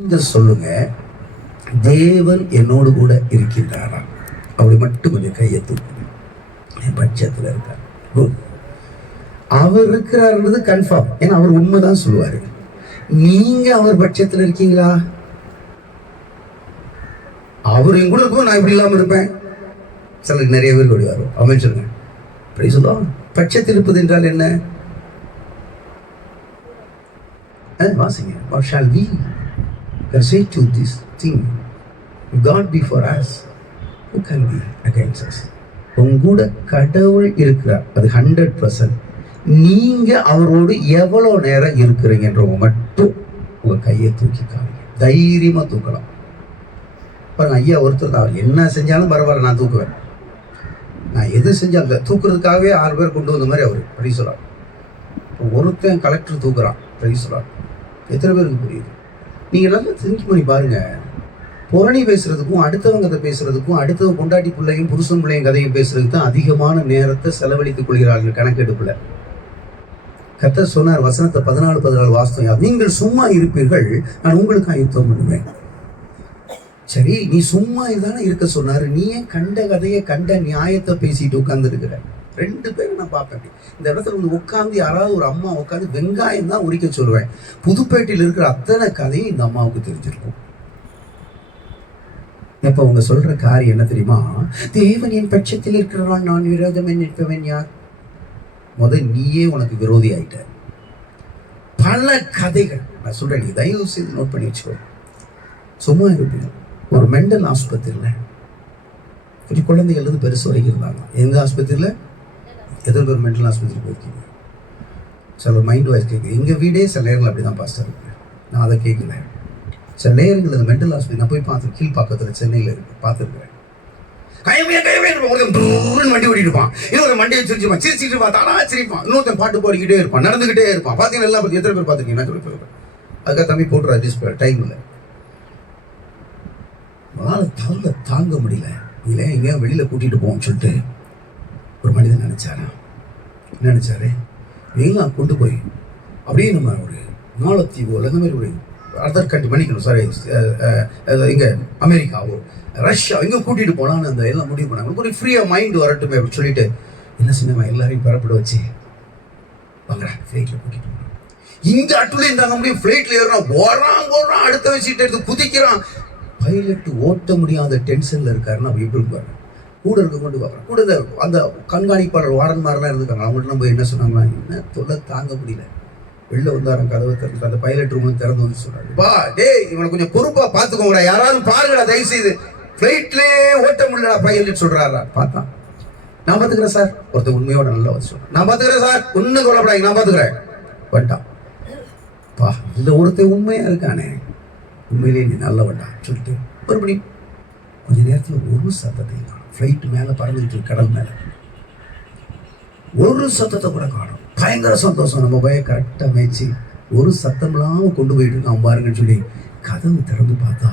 சொல்லுங்க, தேவன் என்னோடு கூட இருக்கின்றாரா? அப்படி மட்டும் கொஞ்சம் கையை தூக்குங்க. என் பட்சத்தில் இருக்கார். அவர் இருக்கிறார்ன்றது கன்ஃபார்ம். ஏன்னா அவர் உண்மைதான் சொல்லுவாரு. நீங்க அவர் பட்சத்தில் இருக்கீங்களா? அவர் என் கூட இருக்கும், நான் இப்படி இல்லாம இருப்பேன். சிலருக்கு நிறைய பேர் ஓடி வரும். அவன் சொல்லுங்க, அப்படி சொல்லுவான். பட்சத்தில் இருப்பது என்றால் என்ன? வாசிங்க. What shall we say to this thing? If God be for us, who can be against us? உங்கூட கடவுள் இருக்கிறார், அது 100%. நீங்க அவரோடு எவ்வளவு நேரம் இருக்கிறீங்கன்றவங்க மட்டும் உங்க கையை தூக்கி காமிங்க. தைரியமா தூக்கலாம். பாருங்க, ஐயா ஒருத்தர் தான், என்ன செஞ்சாலும் பரவாயில்ல, நான் தூக்குவேன். நான் எது செஞ்சாலும் தூக்குறதுக்காகவே 6 பேர் கொண்டு வந்த மாதிரி அவர் அப்படி சொல்றார். ஒருத்தன் கலெக்டர் தூக்குறான், அப்படி சொல்றார். எத்தனை பேருக்கு புரியுது? நீங்க நல்லா திங்க் பண்ணி பாருங்க. புரணி பேசுறதுக்கும் அடுத்தவங்க கதை பேசுறதுக்கும் அடுத்தவங்க பொண்டாட்டி பிள்ளையும் புருஷன் பிள்ளையும் கதையும் பேசுறதுக்கு தான் அதிகமான நேரத்தை செலவழித்துக் கொள்கிறார்கள் கணக்கெடுப்புல. கர்த்தர் சொன்னார், வசனத்தை 14 வாஸ்தவம், நீங்கள் சும்மா இருப்பீர்கள், நான் உங்களுக்கு யுத்தம் பண்ணுவேன். சரி, நீ சும்மா இதானே இருக்க சொன்னாரு, நீ ஏன் கண்ட கதையை கண்ட நியாயத்தை பேசிட்டு உட்கார்ந்து இருக்கிற? 2 பேரும் நான் பார்ப்பேன். இந்த இடத்துல வந்து உட்காந்து யாராவது ஒரு அம்மா உட்காந்து வெங்காயம் தான் உரிக்க சொல்லுவேன். புதுப்பேட்டையில் இருக்கிற அத்தனை கதையும் இந்த அம்மாவுக்கு தெரிஞ்சிருக்கும். எப்ப அவங்க சொல்ற காரியம் என்ன தெரியுமா? தேவன் என் பட்சத்தில் இருக்கிறான், நான் விரோதம் நிற்பவன் யார்? நீயே உனக்கு விரோதி ஆயிட்ட. பல கதைகள் நான் சொல்றேன், நீ தயவு செய்து நோட் பண்ணி வச்சுக்கோ. சும்மா இருப்பீங்க. ஒரு மெண்டல் ஆஸ்பத்திரியில் கொஞ்சம் குழந்தைகள் இருந்து பெருசு வரைக்கும் இருந்தாங்க. எந்த ஆஸ்பத்திரியில்? எதில் ஒரு மென்டல் ஆஸ்பத்திரி போயிருக்கீங்க? சில மைண்ட் வாய்ஸ் கேட்குது. எங்கள் வீடே சில நேரங்கள் அப்படி தான் பாஸ்டர் இருக்கேன். நான் அதை கேட்கல. சில நேரங்கள் அந்த மென்டல் ஆஸ்பத்திரி நான் போய் பார்த்து கீழ்பாக்கத்தில் சென்னையில் இருக்கு பார்த்துருக்குறேன். வண்டி ஓடிட்டு இருப்பான், இன்னொரு வண்டியை சிரிச்சிருப்பான், சிரிச்சிட்டு இருப்பான், தானா சிரிப்பான், இன்னொருத்தன் பாட்டு பாடிக்கிட்டே இருப்பான், நடந்துகிட்டே இருப்பான். பார்த்தீங்கன்னா எல்லாம் பற்றி எத்தனை பேர் பார்த்துருக்கீங்க? சொல்லி போயிருப்பேன். அதுக்காக தம்பி போட்டுரு டிஸ்பிளே டைம் இல்லை. தாங்க முடியல. இல்லை எங்கேயா வெளியில் கூட்டிகிட்டு போவோம்னு சொல்லிட்டு ஒரு மனிதன் நினைச்சாரு எல்லாம் கொண்டு போய் அப்படியே நம்ம ஒரு மாலத்தீவோ இல்லை இந்த மாதிரி ஒரு அதர் கண்ட்ரி பண்ணிக்கணும், சாரி இங்கே அமெரிக்காவோ ரஷ்யா இங்கே கூட்டிகிட்டு போகலான்னு அந்த எல்லாம் முடிவு பண்ணாங்க. ஒரு ஃப்ரீயாக மைண்ட் வரட்டுமே அப்படின்னு சொல்லிட்டு என்ன சொன்னாங்க, எல்லாரையும் பரப்பிட வச்சு வாங்கடா ஃப்ளைட்டில் கூட்டிகிட்டு போகலாம். இங்கே அட்டுலையும் தாங்க முடியும். ஃப்ளைட்டில் ஏறான், போகிறான், அடுத்த வச்சுட்டு எடுத்து குதிக்கிறான். பைலட் ஓட்ட முடியாத டென்ஷனில் இருக்காருன்னு அப்படி எப்படி இருப்பாரு. கூட இருக்க கொண்டு பார்க்குறோம். கூட இந்த அந்த கண்காணிப்பாளர் வார்டன்மாரெலாம் இருந்துக்காங்க. அவங்கள்ட்ட நம்ம என்ன சொன்னாங்கன்னா, என்ன தொல்லை தாங்க முடியல. வெளில வந்தாரன், கதவை திறந்து அந்த பைலட் ரூம் திறந்து வந்து சொல்றாரு, வா டேய், இவனை கொஞ்சம் பொறுப்பாக பார்த்துக்கோங்கடா, யாராவது பாருங்கடா தயவு செய்து, ஃப்ளைட்லேயே ஓட்ட முடியலடா பைலட் சொல்றாரா. பார்த்தான், நான் பார்த்துக்கிறேன் சார். ஒருத்தர் உண்மையோட நல்லா வந்து சொல்றேன், நான் பார்த்துக்கிறேன் சார், ஒன்றும் கொல்லப்படாது, நான் பார்த்துக்கிறேன். வந்துட்டான். பா, இந்த ஒருத்தர் உண்மையாக இருக்கானே, உண்மையிலே நீ நல்ல வேண்டாம் சொல்லிட்டு மறுபடியும் கொஞ்ச நேரத்தில் ஒரு சத்தத்தை காணும். ஃப்ளைட் மேலே பறந்துட்டு கடல் மேலே ஒரு சத்தத்தை கூட காணும். பயங்கர சந்தோஷம். நம்ம போய் கரெக்டாக மேய்ச்சி ஒரு சத்தம் இல்லாமல் கொண்டு போயிட்டு இருக்கான் பாருங்கன்னு சொல்லி கதவு திறந்து பார்த்தா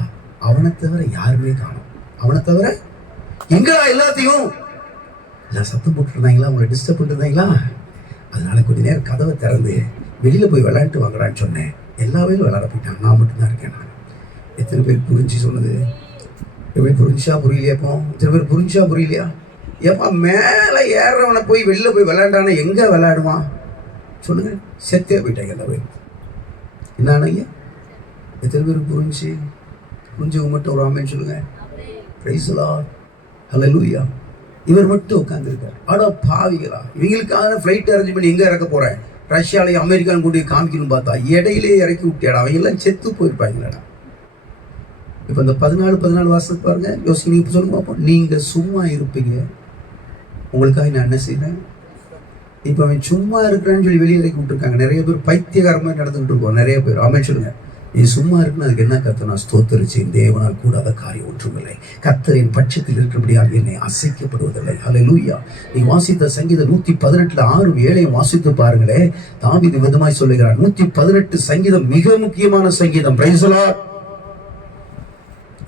அவனை தவிர யாருமே காணும். அவனை தவிர எங்கடா எல்லாத்தையும் எல்லாம் சத்தம் போட்டுருந்தாங்களா, அவங்களை டிஸ்டர்ப் பண்ணிருந்தாங்களா? அதனால கொஞ்ச நேரம் கதவை திறந்து வெளியில் போய் விளையாட்டு வாங்குறான்னு சொன்னேன். எல்லா வேலையும் விளையாட போயிட்டாங்க, நான் மட்டும்தான் இருக்கேன். நான் எத்தனை பேர் புரிஞ்சு சொன்னது? எப்படி புரிஞ்சா புரியலையா? இப்போ இத்தனை பேர் புரிஞ்சா புரியலையா? ஏப்பா மேலே ஏறவனை போய் வெளில போய் விளையாண்டானா எங்கே விளையாடுவான் சொல்லுங்க? செத்தே போயிட்டாங்க எல்லா பேரும். என்னங்க எத்தனை பேருக்கு புரிஞ்சவங்க மட்டும் ஒரு ஆமேன்னு சொல்லுங்க. பிரைஸ் தி லார்ட், ஹல்லேலூயா. இவர் மட்டும் உட்காந்துருக்கார். ஆடா பாவிகளா, இவங்களுக்காக ஃப்ளைட் அரேஞ்ச் பண்ணி எங்கே இறக்க போகிறேன்? ரஷ்யாலையும் அமெரிக்காவும் கூட்டி காமிக்கணும்னு பார்த்தா இடையிலே இறக்கி விட்டியாடா. அவங்க எல்லாம் செத்து போயிருப்பாங்களாடா. இப்போ இந்த 14 வாசத்துக்கு பாருங்க, யோசிக்க. நீங்கள் சொல்லுங்க பார்ப்போம். நீங்கள் சும்மா இருப்பீங்க, உங்களுக்காக நான் என்ன செய்கிறேன்? இப்போ அவன் சும்மா இருக்கிறான்னு சொல்லி வெளியே இறக்கி விட்டுருக்காங்க. நிறைய பேர் பைத்தியகாரமாக நடந்துகிட்டு இருக்கோம். நிறைய பேர் ஆமென் சொல்லுங்க. நீ சும்மா இருக்குன்னு அதுக்கு என்ன கர்த்தர்? நான் ஸ்தோத்தரிச்சு, தேவனால் கூடாத காரியம் ஒன்றுமில்லை. கர்த்தரின் பட்சத்தில் இருக்கிறபடியாக என்னை அசைக்கப்படுவதில்லை. ஹல்லேலூயா. நீ வாசித்த சங்கீதம் 118 6 7 வாசித்து பாருங்களே. தாவீது விதமாய் சொல்லுகிறார். 118 சங்கீதம் மிக முக்கியமான சங்கீதம். Price the Lord.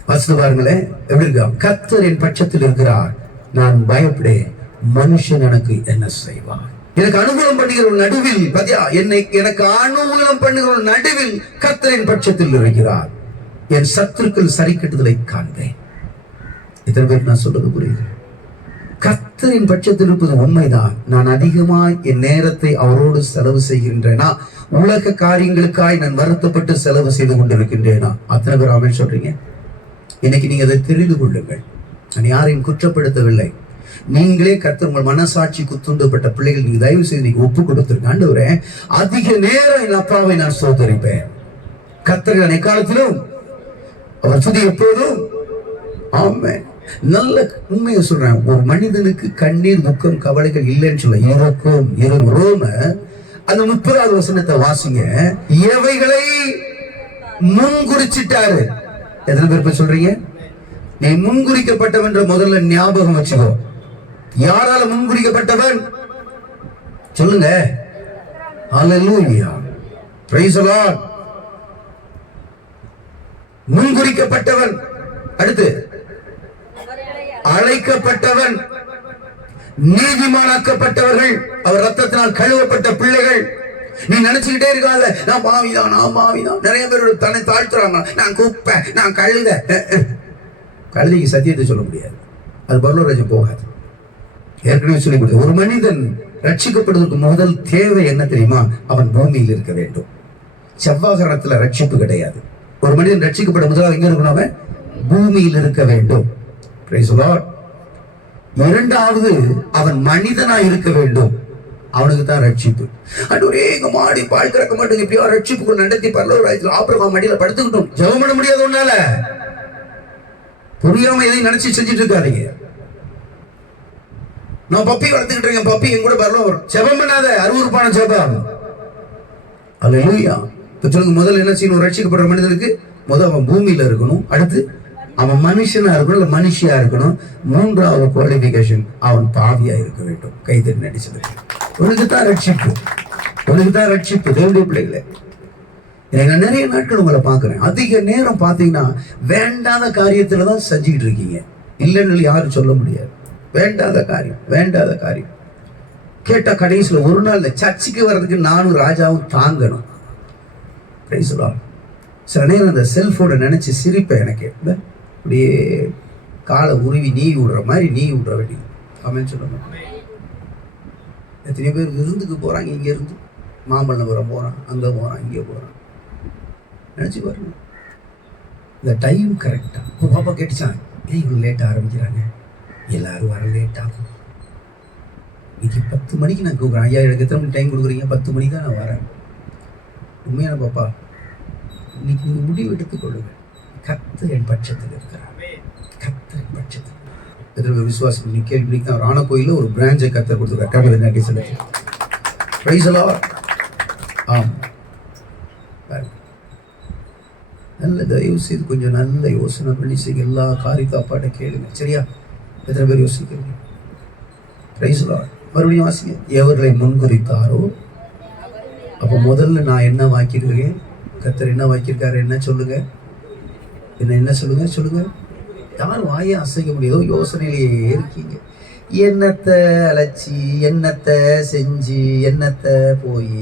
வாசித்து பாருங்களே, எப்படி இருக்கா? கர்த்தர் என் பட்சத்தில் இருக்கிறார், நான் பயப்படேன், மனுஷன் எனக்கு என்ன செய்வார்? எனக்கு அனுகூலம் பண்ணுகிற நடுவில், எனக்கு அனுகூலம் பண்ணுகிற நடுவில் கர்த்தரின் பட்சத்தில் இருக்கிறார். என் சத்துருக்கள் சரி கட்டுதலை காண்பேன். இத்தனை பேர் நான் சொல்றது புரியுது? கர்த்தரின் பட்சத்தில் இருப்பது உண்மைதான். நான் அதிகமாய் என் நேரத்தை அவரோடு செலவு செய்கின்றேனா? உலக காரியங்களுக்காய் நான் வருத்தப்பட்டு செலவு செய்து கொண்டிருக்கின்றேனா? அத்தனை பேர் ஆமென் சொல்றீங்க. இன்னைக்கு நீங்க அதை தெரிந்து கொள்ளுங்கள். நான் யாரையும் குற்றப்படுத்தவில்லை. நீங்களே கர்த்தர் உங்கள் மனசாட்சி குத்துண்டப்பட்ட பிள்ளைகள் நீங்க தயவு செய்து நீங்க ஒப்பு கொடுத்திருக்க. ஆண்டவரே, அதிக நேரம் என் அப்பாவை நான் சோதரிப்பேன். கர்த்தர் நான் எக்காலத்திலும் அவர் துதி எப்போதும். ஆமென். நல்ல உண்மையை சொல்றேன். ஒரு மனிதனுக்கு கண்ணீர் துக்கம் கவலைகள் இல்லைன்னு சொல்ல இருக்கும். ரோம அந்த 30வது வசனத்தை வாசிங்க. எவைகளை முன்குறிச்சிட்டாரு. எத்தனை பேர் சொல்றீங்க? நீ முன்குறிக்கப்பட்டவன் முதல்ல ஞாபகம் வச்சுக்கோ. யாரால முன்குறிக்கப்பட்டவன் சொல்லுங்க. ஹல்லேலூயா, பிரைஸ் தி லார்ட். முன்குறிக்கப்பட்டவன். அடுத்து அழைக்கப்பட்டவன், நீதிமானாக்கப்பட்டவர்கள், அவர் ரத்தத்தினால் கழுவப்பட்ட பிள்ளைகள். நீ நினைச்சுக்கிட்டே இருக்காத நான் பாவிதான், நான் பாவிதான். நிறைய பேர் தன்னை தாழ்த்துறாங்க. நான் குப்பை, நான் கழுத. கழுதைக்கு சத்தியத்தை சொல்ல முடியாது. அது பரலோகராஜ்யம் போகாது. ஏற்கனவே சொல்லி கொடுத்து, ஒரு மனிதன் ரட்சிக்கப்படுவதற்கு முதல் தேவை என்ன தெரியுமா? அவன் பூமியில் இருக்க வேண்டும். செவ்வாகரத்துல ரட்சிப்பு கிடையாது. ஒரு மனிதன் ரட்சிக்கப்பட முதலாக எங்க இருக்கணும்? அவன் பூமியில் இருக்க வேண்டும். இரண்டாவது, அவன் மனிதனா இருக்க வேண்டும். அவனுக்கு தான் ரட்சிப்பு. அன்றுவரே எங்க மாடி பால் கறக்க மாட்டேங்க, இப்படியா ரட்சிப்புக்குள் நடத்தி பரலோகராஜ்யத்தில் ஆபிரகாம் மடியில படுத்துக்கிட்டோம். ஜெபம் பண்ண முடியாது. ஒன்னால புரியாம எதையும் நினைச்சு செஞ்சுட்டு இருக்காதீங்க. நான் பப்பி வளர்த்துக்கிட்டு இருக்கேன், பப்பி என் கூட பரலோகம் வரும். ஜெபம் பண்ணாத, அருவருப்பான ஜெபம். அல்லேலூயா. சொல்லுங்க, முதல்ல என்ன செய்யணும்? ரட்சிக்கப்படுற மனிதனுக்கு முதல் அவன் பூமியில இருக்கணும். அடுத்து அவன் மனுஷனா இருக்கணும், இல்ல மனுஷியா இருக்கணும். மூன்றாவது குவாலிபிகேஷன், அவன் பாவியா இருக்க வேண்டும். கைதறி நடிச்சது. உனக்கு தான் ரட்சிப்பு, உனக்கு தான் ரட்சிப்பு. தேவனுடைய பிள்ளைகளே, நான் நிறைய நாட்கள் உங்களை பாக்குறேன். அதிக நேரம் பாத்தீங்கன்னா வேண்டாத காரியத்துலதான் செஞ்சுக்கிட்டு இருக்கீங்க. இல்லைன்னு யாரும் சொல்ல முடியாது. வேண்டாத காரியம், வேண்டாத காரியம். கேட்டா கடைசியில் ஒரு நாள் சர்ச்சுக்கு வர்றதுக்கு நானும் ராஜாவும் தாங்கணும். சில நேரம் அந்த செல்போனை நினைச்சு சிரிப்பேன். எனக்கு அப்படியே காலை உருவி நீ விடுற மாதிரி நீ விடுற வேண்டியது. ஆமென் சொல்லுங்க. எத்தனை பேர் விருந்துக்கு போறாங்க, இங்க இருந்து மாமல்லபுரம் போறான், அங்க போறான், இங்கே போறான். நினைச்சு பாருங்க, இந்த டைம் கரெக்டா. இப்போ பாப்பா கேட்டுச்சான், ஏன் இவ்வளோ லேட்டாக ஆரம்பிக்கிறாங்க? எல்லாரும் வர லேட் ஆகும். இன்னைக்கு 10 மணிக்கு நான் கூப்பிட்றேன். ஐயா, எனக்கு எத்தனை மணி டைம் கொடுக்குறீங்க? 10 மணிக்கு தான் நான் வரேன். உண்மையான பாப்பா, இன்னைக்கு நீங்கள் முடிவு எடுத்துக் கொள்ளுங்க. கர்த்தர் என் பட்சத்தில் இருக்கிறார். கர்த்தர் என் பட்சத்தில். எதிர்ப்பு விசுவாசம் நீ கேள்வி தான். ராண கோயிலில் ஒரு பிரான்ச்சை கர்த்தர் கொடுத்துருக்காரு. கர்த்தர் நாட்டி செலுத்தி பிரைஸ் தி லார்ட். ஆம், நல்ல தயவு செய்து கொஞ்சம் நல்ல யோசனை பண்ணி செய்ய. எல்லா காரியத்தை அப்பாட்ட கேளுங்க. சரியா? எத்தனை பேர் யோசிக்கிறீங்க? Price the Lord. மறுபடியும் வாசிங்க. எவர்களை முன்குறித்தாரோ, அப்போ முதல்ல நான் என்ன வாக்கியிருக்கேன்? கர்த்தர் என்ன வாக்கியிருக்காரு? என்ன சொல்லுங்க, என்ன சொல்லுங்க, சொல்லுங்க. யார் வாயை அசைக்க முடியாதோ யோசனையிலேயே இருக்கீங்க. என்னத்தை அழைச்சி, என்னத்தை செஞ்சு, என்னத்தை போய்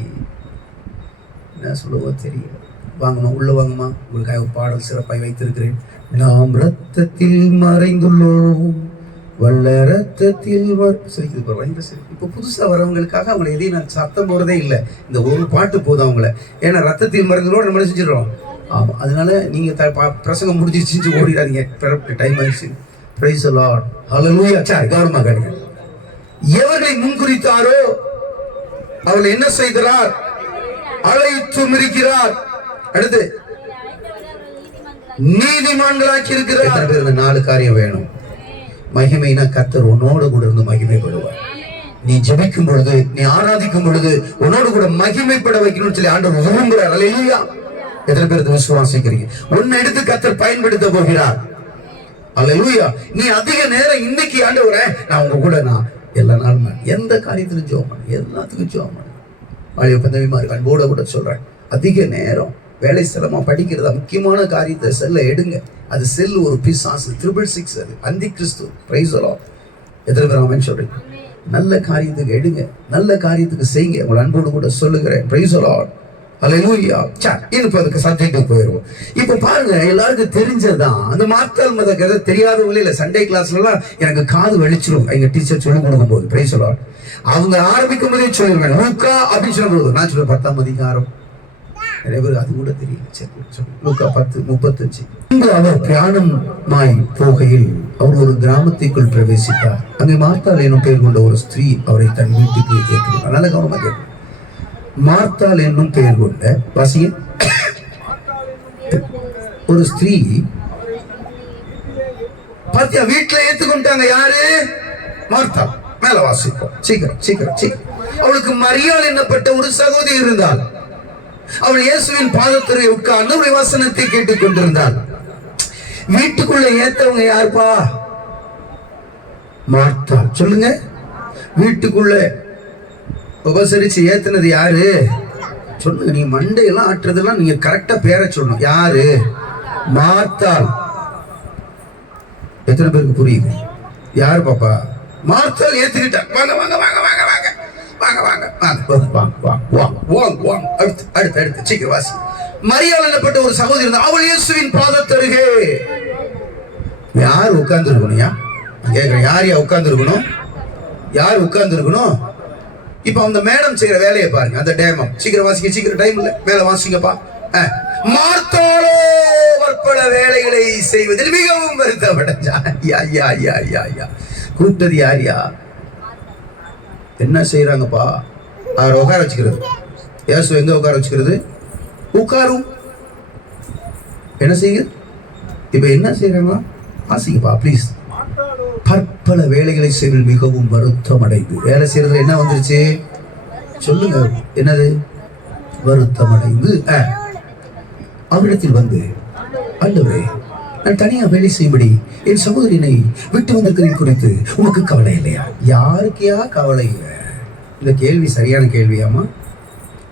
என்ன சொல்லுவோ தெரியல. வாங்கம்மா, உள்ள வாங்கம்மா. உங்களுக்காக ஒரு பாடல் சிறப்பாக வைத்திருக்கிறேன். நாம் ரத்தத்தில் மறைந்துள்ளோம், வல்ல ரத்தத்தில் இப்போ புதுசா வரவங்களுக்காக அவங்களை எதையும் நான் சத்தம் போறதே இல்லை. இந்த ஒரு பாட்டு போதும் அவங்கள. ஏன்னா ரத்தத்தில் மறைந்துள்ளோம் நம்ம செஞ்சிடறோம். ஆமா, அதனால நீங்க பிரசங்கம் முடிச்சு செஞ்சு ஓடிடாதீங்க. டைம் ஆயிடுச்சு. Praise the Lord. ஹல்லேலூயா. சரி, கவனமா கேளுங்க. எவரை முன்குறித்தாரோ அவளை என்ன செய்கிறார்? அழைத்தும் இருக்கிறார். அடுத்து நீதிமான்களாக்கி இருக்கிறார். 4 காரியம் வேணும். மகிமைனா கர்த்தர் உன்னோடு கூட இருந்து மகிமைப்படுவார். நீ ஜெபிக்கும் பொழுது, நீ ஆராதிக்கும் பொழுது உன்னோடு கூட மகிமைப்பட வைக்கணும்னு சொல்லி ஆண்டவர் விரும்புகிறார். அல்லேலூயா. எத்தனை பேருக்கு விசுவாசிக்கிறீங்க? உன்னை எடுத்து கர்த்தர் பயன்படுத்த போகிறார். அல்லேலூயா. நீ அதிக நேரம் இன்னைக்கு ஆண்டவரே நான் உங்க கூட நான் எல்லா நாளும் எந்த காரியத்திலும் ஜெபம் பண்ணு, எல்லாத்துக்கும் ஜெபம் பண்ணு. வாலிப பந்தவிமாரு அன்போட கூட சொல்றேன், அதிக நேரம் வேலை ஸ்தலமா படிக்கிறதா முக்கியமான காரியத்தை செல்ல எடுங்க. அது செல் ஒரு பிசாசு, 666, அது அந்தி கிறிஸ்து. Price the Lord. எத்தனை பேர் ஆமென் சொல்றீங்க? நல்ல காரியத்துக்கு எடுங்க, நல்ல காரியத்துக்கு செய்யுங்க. உங்கள் அன்போடு கூட சொல்லுகிறேன். Praise the Lord. அல்லேலூயா. இப்போ அதுக்கு சப்ஜெக்ட்டுக்கு போயிடுவோம். இப்போ பாருங்க, எல்லாருக்கும் தெரிஞ்சதுதான் அந்த மார்த்தாள் மத கதை. தெரியாதவங்களே இல்லை. சண்டே கிளாஸ்லாம் எனக்கு காது வெளிச்சிடும் எங்க டீச்சர் சொல்லி கொடுக்கும் போது. Price the Lord. அவங்க ஆரம்பிக்கும் போதே சொல்லிடுவேன் லூக்கா அப்படின்னு சொல்லும்போது நான் சொல்லுவேன் 10ஆம் அதிகாரம். நிறைய பேர் அது கூட தெரியல. லூக்கா 10:35. அவர் பிரயாணமாய் போகையில் அவர் ஒரு கிராமத்திற்குள் பிரவேசித்தார். அங்கே மார்த்தாள் என்னும் பெயர் கொண்ட ஒரு ஸ்திரீ அவரை தன் வீட்டுக்கு ஏற்றுக்கொண்டார். நல்ல கவனமாக கேட்கும். மார்த்தாள் என்னும் பெயர் கொண்ட வாசிய ஒரு ஸ்திரீ பாத்தியா வீட்டுல ஏத்துக்கொண்டாங்க. யாரு? மார்த்தாள். மேல வாசிப்போம். சீக்கிரம் சீக்கிரம் சீக்கிரம். அவளுக்கு மரியாள் என்னப்பட்ட ஒரு சகோதரி இருந்தாள். அவள் இயேசுவின் பாதத்துறை உட்கார்ந்து அவருடைய வசனத்தை கேட்டுக் கொண்டிருந்தாள். வீட்டுக்குள்ள ஏத்தவங்க யாருப்பா? மார்த்தாள். சொல்லுங்க. வீட்டுக்குள்ள உபசரிச்சு ஏத்துனது யாரு? சொல்லுங்க. நீங்க மண்டையெல்லாம் ஆட்டுறதெல்லாம் நீங்க கரெக்டா பேரை சொல்லணும். யாரு? மார்த்தாள். எத்தனை பேருக்கு புரியுது? யாரு பாப்பா? மார்த்தாள் ஏத்துக்கிட்டா. வாங்க வாங்க வாங்க வாங்க வாங்க வாங்க வாங்க வாங்க. அடுத்து சீக்கிரம் வாசி. மரியாள் என்னப்பட்ட ஒரு சகோதரி இருந்தா. அவள் இயேசுவின் பாதத்தருகே. யார் உட்கார்ந்து இருக்கணும்? கேட்கிறேன். யார் உட்கார்ந்து இருக்கணும்? யார் உட்கார்ந்து இருக்கணும்? இப்ப அந்த மேடம் செய்யற வேலையை பாருங்க. அந்த டேமம். சீக்கிரம் வாசிக்க. சீக்கிரம் டைம் இல்ல. மேல வாசிங்கப்பா. மார்த்தாளோ பற்பல வேலைகளை செய்வதில் மிகவும் வருத்தப்பட்டா. கூப்பிட்டது யாரியா? என்ன செய்யறாங்கப்பா? அவர் உட்கார வச்சுக்கிறது. இயேசு எங்க உட்கார வச்சுக்கிறது? உட்காரும். என்ன செய்யுது? இப்ப என்ன செய்யறாங்க? வாசிங்கப்பா ப்ளீஸ். பற்பல வேலைகளை செய்வது மிகவும் வருத்தம் அடைந்து. வேலை செய்யறது என்ன வந்துருச்சு? சொல்லுங்க. என்னது? வருத்தம் அடைந்து அவரிடத்தில் வந்து, ஆண்டவரே, நான் தனியா வேலை செய்யும்படி என் சகோதரினை விட்டு வந்திருக்கிறதை குறித்து உனக்கு கவலை இல்லையா? யாருக்கையா கவலை இல்லை? இந்த கேள்வி சரியான கேள்வியாமா?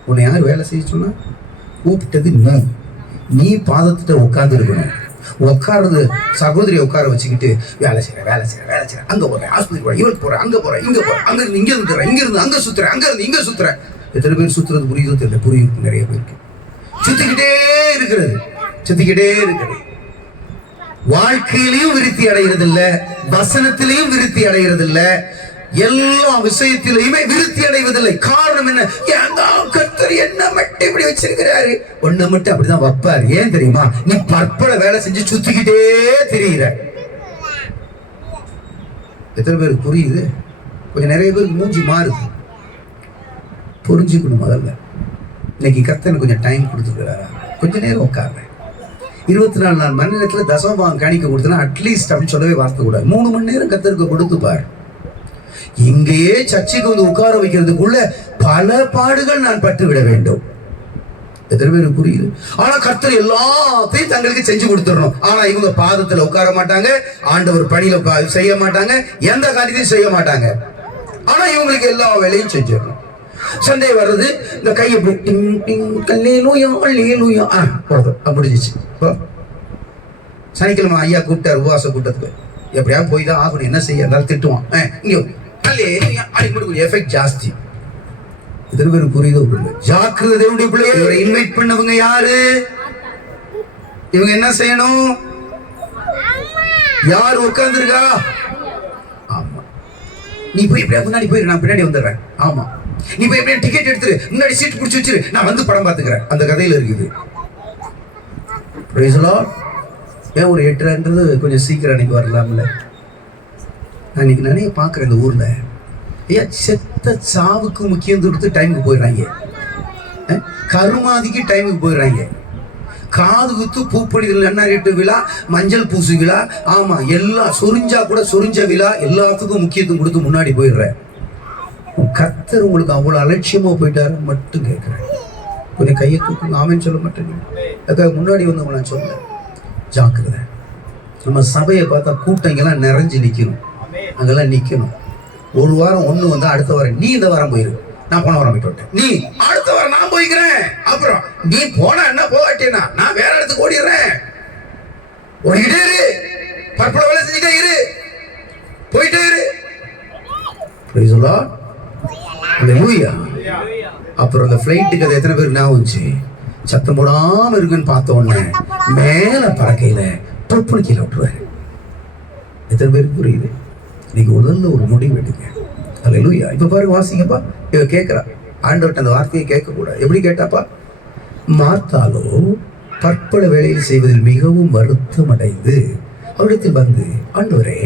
உன்னை யார் வேலை செய்ய சொன்னா? கூப்பிட்டது நீ பாதத்திட்ட உட்கார்ந்து இருக்கணும். உட்கார்றது சகோதரியை உட்கார வச்சுக்கிட்டு வேலை செய்யற அங்க போறேன், ஆஸ்பத்திரி போறேன், இவருக்கு போறேன், அங்க போறேன், இங்க போறேன், அங்க இருந்து இங்க இருந்துறேன், இங்க இருந்து அங்க சுத்துறேன், அங்க இருந்து இங்க சுத்துறேன். எத்தனை பேர் சுத்துறது புரியுதோ தெரியல. புரியும். நிறைய பேருக்கு சுத்திக்கிட்டே இருக்கிறது. வாழ்க்கையிலையும் விருத்தி அடைகிறது இல்ல, வசனத்திலையும் விருத்தி அடைகிறது இல்ல, எல்லா விஷயத்திலையுமே விருத்தி அடைவதில்லை. காரணம் என்ன? கர்த்தர் என்ன மட்டும் இப்படி வச்சிருக்கிறாரு. ஒண்ணு மட்டும் அப்படிதான் வைப்பாரு. ஏன் தெரியுமா? நீ பற்பல வேலை செஞ்சு சுத்திக்கிட்டே திரியிற. எத்தனை பேருக்கு புரியுது? கொஞ்சம் நிறைய பேருக்கு மூஞ்சி மாறுது. புரிஞ்சுக்கணும். முதல்ல இன்னைக்கு கர்த்தர் கொஞ்சம் டைம் கொடுத்துருக்கிறாரா? கொஞ்ச நேரம் உட்கார்றேன். 24 மணி நேரத்துல தசமபாகம் காணிக்க கொடுத்தனா அட்லீஸ்ட் அப்படின்னு சொல்லவே வார்த்தை கூடாது. 3 மணி நேரம் கர்த்தருக்கு கொடுத்துப்பார். இங்கேயே சர்ச்சைக்கு வந்து உட்கார வைக்கிறதுக்குள்ள பல பாடுகள் நான் பட்டு விட வேண்டும். எத்தனை பேருக்கு புரியுது? ஆனா கர்த்தர் எல்லாத்தையும் தங்களுக்கு செஞ்சு கொடுத்துடணும். ஆனா இவங்க பாதத்துல உட்கார மாட்டாங்க, ஆண்டவர் பணியில செய்ய மாட்டாங்க, எந்த காரியத்தையும் செய்ய மாட்டாங்க. ஆனா இவங்களுக்கு எல்லா வேலையும் செஞ்சிடணும். சண்டே வர்றது, இந்த கையை முடிஞ்சிச்சு. சனிக்கிழமை ஐயா கூப்பிட்டார் உபவாச கூட்டத்துக்கு. எப்படியா போய் தான் ஆகணும். என்ன செய்ய இருந்தாலும் திட்டுவான். எஃபெக்ட் ஜாஸ்தி. இதற்கு பேர் புரியுதோ? ஜாக்கிரதை. தேவனுடைய பிள்ளையை இன்வைட் பண்ணவங்க யாரு? இவங்க என்ன செய்யணும்? யார் உட்கார்ந்து இருக்கா? ஆமா. நீ போய் எப்படியா முன்னாடி போயிரு, நான் பின்னாடி வந்துடுறேன். ஆமா. நீ போய் எப்படியா டிக்கெட் எடுத்துரு, முன்னாடி சீட் பிடிச்சி வச்சிரு, நான் வந்து படம் பார்த்துக்கிறேன். அந்த கதையில இருக்குது. ஏன் ஒரு 8:30 கொஞ்சம் சீக்கிரம் அன்னைக்கு வரலாம்ல? நான் இன்னைக்கு நிறைய பார்க்குறேன் இந்த ஊர்ல. ஐயா, செத்த சாவுக்கு முக்கியம் கொடுத்து டைமுக்கு போயிடுறாங்க. கருமாதிக்கு டைமுக்கு போயிடுறாங்க. காது குத்து, பூப்பணிதல், எண்ணாரிட்டு விழா, மஞ்சள் பூசு விழா, ஆமா எல்லாம் சொரிஞ்சா கூட சொரிஞ்ச விழா, எல்லாத்துக்கும் முக்கியத்துவம் கொடுத்து முன்னாடி போயிடுறேன். கர்த்தர் உங்களுக்கு அவ்வளவு அலட்சியமா போயிட்டாரு மட்டும் கேட்கிறேன். கொஞ்சம் கையை தூக்குங்க. ஆமேன்னு சொல்ல மாட்டேங்க. அதுக்காக முன்னாடி வந்து நான் சொல்றேன், ஜாக்கிரதை. நம்ம சபையை பார்த்தா கூட்டங்கெல்லாம் நிறைஞ்சு நிக்கணும். அங்கெல்லாம் நிக்கணும். ஒரு வாரம் ஒண்ணு வந்தா அடுத்த வாரம் நீ இந்த வாரம் போயிரு, நான் போன வாரம் போயிட்டு விட்டேன், நீ அடுத்த வாரம் நான் போய்க்கிறேன், அப்புறம் நீ போனா என்ன போகாட்டேனா நான் வேற இடத்துக்கு ஓடிடுறேன். ஓடிக்கிட்டே இரு, பற்பல வேலை செஞ்சுட்டே இரு, போயிட்டே இரு. அப்புறம் அந்த ஃப்ளைட்டுக்கு அது எத்தனை பேருக்கு ஞாபகம் வந்துச்சு? சத்தம் போடாம இருக்குன்னு பார்த்த உடனே மேல பறக்கையில தொப்புனு கீழே விட்டுருவாரு. எத்தனை பேருக்கு புரியுது? நீங்க முதல்ல ஒரு முடிவு எடுங்க. அல்லேலூயா. இப்ப பாருங்க, வாசிங்கப்பா. இவ கேட்கிறா, ஆண்டவர்கிட்ட அந்த வார்த்தையை கேட்கக்கூடாது. எப்படி கேட்டாப்பா? மார்த்தாலோ பற்பல வேலையில் செய்வதில் மிகவும் வருத்தம் அடைந்து அவரிடத்தில் வந்து, ஆண்டவரே,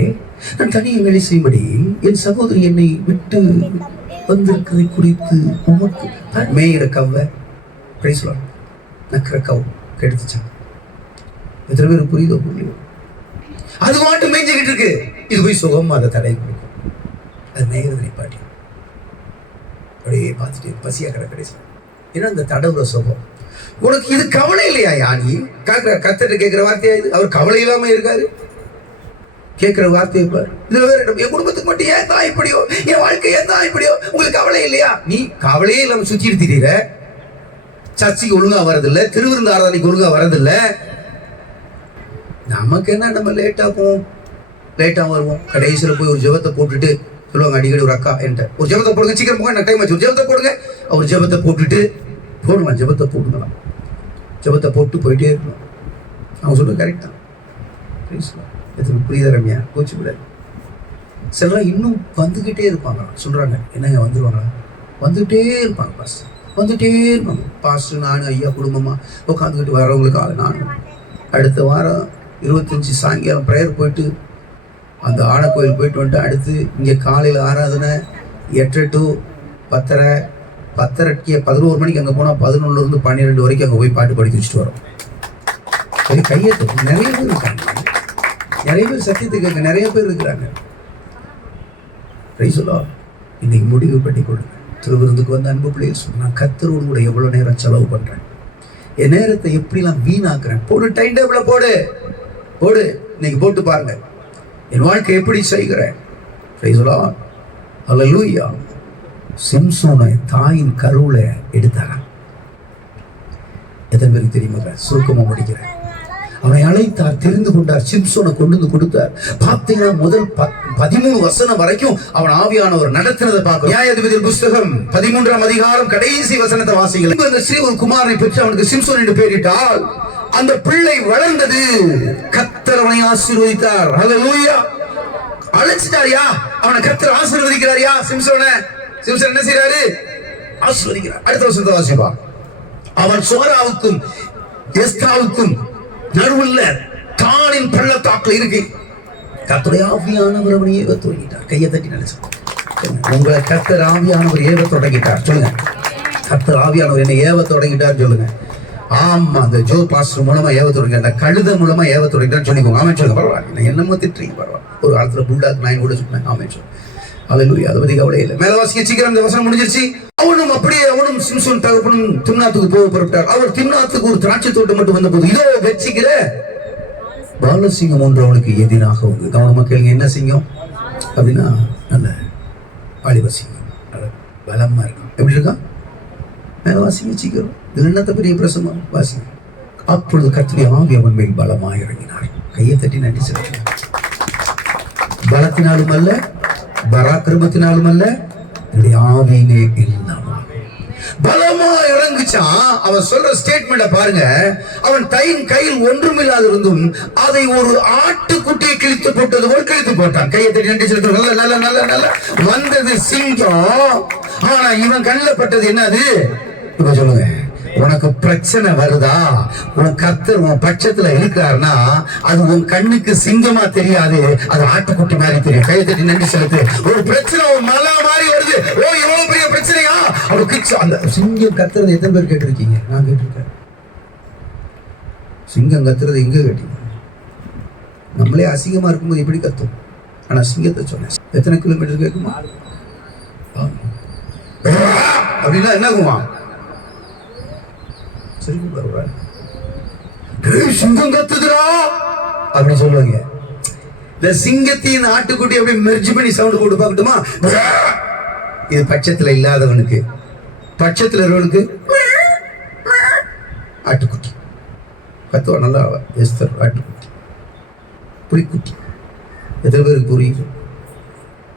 நான் தனியே வேலை செய்யும்படி என் சகோதரி என்னை விட்டு வந்திருக்கிறதை குறித்து உமக்கு மேயிற கவ்வை பேசலாம் நக்கிற கவ் கெடுத்துச்சான். எத்தனை பேர் புரியுதோ புரியுதோ? அது மட்டும் மேய்ஞ்சிக்கிட்டு இருக்கு. இது போய் சுகமா அதை தடை கொடுக்கும். அது மேய்கிறது நிப்பாட்டி அப்படியே பார்த்துட்டு பசியா கடை கடைசி. ஏன்னா அந்த தடவுற சுகம் உனக்கு இது கவலை இல்லையா? யானி கத்திட்டு கேட்கிற வார்த்தையா இது? அவர் கவலை இல்லாம இருக்காரு. கேட்கிற வார்த்தையை பாரு. இதுல வேற என் குடும்பத்துக்கு மட்டும் ஏன் தான் இப்படியோ, என் வாழ்க்கை ஏன் தான் இப்படியோ, உங்களுக்கு கவலை இல்லையா? நீ கவலையே இல்லாம சுத்திட்டு திரியிற. சர்ச்சைக்கு ஒழுங்கா வரதில்லை, திருவிருந்து ஆராதனைக்கு ஒழுங்கா வரதில்லை. நமக்கு என்ன, நம்ம லேட்டா போவோம், லேட்டா வருவோம். கடைசியில் போய் ஒரு ஜெபத்தை போட்டுட்டு சொல்லுவாங்க அடிக்கடி, ஒரு அக்கா என்கிட்ட, ஒரு ஜெபத்தை போடுங்க, சீக்கிரம் போங்க, டைம் ஆச்சு, ஒரு ஜெபத்தை போடுங்க. அவர் ஜெபத்தை போட்டுட்டு போடுவான், ஜெபத்தை போடுங்களாம். ஜெபத்தை போட்டு போயிட்டே இருக்கணும். அவங்க சொல்றது கரெக்ட் தான். எத்தனை புரியுத ரம்யா? கோச்சு விட சிலலாம் இன்னும் வந்துக்கிட்டே இருப்பாங்க. சொல்றாங்க, என்னங்க வந்துருவாங்களா? வந்துகிட்டே இருப்பாங்க பாஸ்டர், வந்துகிட்டே இருப்பாங்க பாஸ்டர். நானும் ஐயா குடும்பமா உட்காந்துக்கிட்டு வரவங்களுக்கு ஆள். நானும் அடுத்த வாரம் 25 சாயங்காலம் ப்ரேயர் போயிட்டு அந்த ஆட கோயில் போயிட்டு வந்துட்டு, அடுத்து இங்கே காலையில் ஆராதனை 8 to 10:30, 10:30 11 மணிக்கு அங்கே போனால் 11லேருந்து 12 வரைக்கும் அங்கே போய் பாட்டு படித்து வச்சுட்டு வரோம். கையெழுத்து நிறைய பேர் இருக்காங்க, நிறைய பேர் சத்தியத்தை கேட்க நிறைய பேர் இருக்கிறாங்க. இன்னைக்கு முடிவு பண்ணி கொடுங்க. திருவிருந்துக்கு வந்து அன்பு பிள்ளைகள் சொன்னால், கர்த்தரோடு கூட எவ்வளோ நேரம் செலவு பண்ணுறேன், என் நேரத்தை எப்படிலாம் வீணாக்குறேன். போடு, டைம் டேபிள போடு போடு, இன்னைக்கு போட்டு பாருங்க என் வாழ்க்கை எப்படி செய்கிறேன். அல்லேலூயா. சிம்சோனை தாயின் கருவுல எடுத்தாராம். எத்தனை பேருக்கு தெரியுமா? சுருக்கமா முடிக்கிறேன். அவனை அழைத்தார், தெரிந்து கொண்டார், சிம்சோனை கொண்டு வந்து கொடுத்தார். பார்த்தீங்கன்னா முதல் 13 வசனம் வரைக்கும் அவன் ஆவியானவர் நடத்தினதை பார்க்கிறோம். நியாயாதிபதிகள் புஸ்தகம் 13ஆம் அதிகாரம் கடைசி வசனத்தை வாசிங்கள். அந்த ஸ்ரீ ஒரு குமாரனை பெற்று அவனுக்கு சிம்சோன் என்று பெயரிட்டால் அந்த பிள்ளை வளர்ந்தது, கர்த்தர் அவனை ஆசீர்வதித்தார். அல்லேலூயா. அழைச்சிட்டாரியா, அவனை கர்த்தர் ஆசீர்வதிக்கிறாரியா. சிம்சோன் என்ன செய்யறாரு? ஆசீர்வதிக்கிறார். அடுத்த வசனத்தை வாசிப்பா. அவன் சோராவுக்கும் எஸ்தாவுக்கும் நடுவுள்ள தானின் பள்ளத்தாக்குல இருக்கு. கர்த்தருடைய ஆவியானவர் அவனை ஏவ தொடங்கிட்டார். கையை தட்டி நினைச்சு, உங்களை கர்த்தர் ஆவியானவர் ஏவ தொடங்கிட்டார். சொல்லுங்க, கர்த்தர் ஆவியானவர் என்னை ஏவ தொடங்கிட்டார். சொல்லுங்க. ஆமா, அந்த ஜோ பாஸ்டர் மூலமா ஏவ தொடங்கிட்டார், அந்த கழுத மூலமா ஏவ தொடங்கிட்டார் சொல்லிக்கோங்க. ஆமே சொல்லுங்க. பரவாயில்ல, என்னமோ திட்டுறீங்க, பரவாயில்ல. ஒரு காலத்துல புல்லாக் நாயின் கூட சொன்னேன். ஆமே சொல்லுங்க. அல்லேலூயா. அதை பத்தி கவலை இல்லை. மேல வாசிக்க சீக்கிரம், இந்த வசனம் முடிஞ்சிருச்சு. அவனும் அப்படியே அவனும் சிம்சோன் தகப்பனும் திம்னாத்துக்கு போக புறப்பட்டார். அவர் திம்னாத்துக்கு ஒரு திராட்சை தோட்டம் மட்டும் வந்த போது, இதோ வெச்சிக்கிற பாலசிங்கம் ஒன்று அவனுக்கு எதிராக வந்து. கவனமா கேளுங்க, என்ன சிங்கம் அப்படின்னா நல்ல வாலிப சிங்கம், நல்ல பலமா இருக்கும். எப்படி இருக்கான்? மேல வாசிங்க சீக்கிரம். இது என்னத்த பெரிய பிரசமா வாசிங்க. அப்பொழுது கர்த்தருடைய ஆவி அவன் மேல் பலமாக இறங்கினார். கையை தட்டி நன்றி செலுத்தினார். பலத்தினாலும் அல்ல, பராக்கிரமத்தினாலும் அல்ல, ஆவியிலே இல்லாம பலமா இறங்குச்சான். அவன் சொல்ற ஸ்டேட்மெண்ட பாருங்க. அவன் தையின் கையில் ஒன்றுமில்லாது இருந்தும் அதை ஒரு ஆட்டுக்குட்டியை கிழித்து போட்டது போல் கிழித்து போட்டான். கையை தட்டி நன்றி செலுத்த. நல்ல நல்ல நல்ல நல்ல வந்தது சிங்கம், ஆனா இவன் கண்ணில் பட்டது என்னது? இப்ப சொல்லுங்க, உனக்கு பிரச்சனை வருதா, உன் கர்த்தர் உன் பட்சத்துல இருக்கிறார்னா அது உன் கண்ணுக்கு சிங்கமா தெரியாது, அது ஆட்டுக்குட்டி மாதிரி தெரியும். கையை தட்டி நன்றி செலுத்து. ஒரு பிரச்சனை ஒரு மலை மாதிரி வருது, ஓ இவ்வளவு பெரிய பிரச்சனையா, அவருக்கு அந்த சிங்கம் கத்துறது எத்தனை பேர் கேட்டிருக்கீங்க? நான் கேட்டிருக்கேன். சிங்கம் கத்துறது எங்க கேட்டீங்க? நம்மளே அசிங்கமா இருக்கும்போது எப்படி கத்தும்? ஆனா சிங்கத்தை சொன்னேன். எத்தனை கிலோமீட்டர் கேட்குமா? அப்படின்னா என்ன ஆகுமா? சிங்கம் கத்துதுரா அப்படி சொல்லுவாங்க. இந்த சிங்கத்தையும் ஆட்டுக்குட்டி அப்படி மெர்ஜ் பண்ணி சவுண்ட் போட்டு பார்க்கட்டுமா? இது பட்சத்துல இல்லாதவனுக்கு, பட்சத்துல இருவனுக்கு ஆட்டுக்குட்டி கத்துவா. நல்லா எஸ்தர் ஆட்டுக்குட்டி, புலிக்குட்டி. எத்தனை பேருக்கு புரியுது?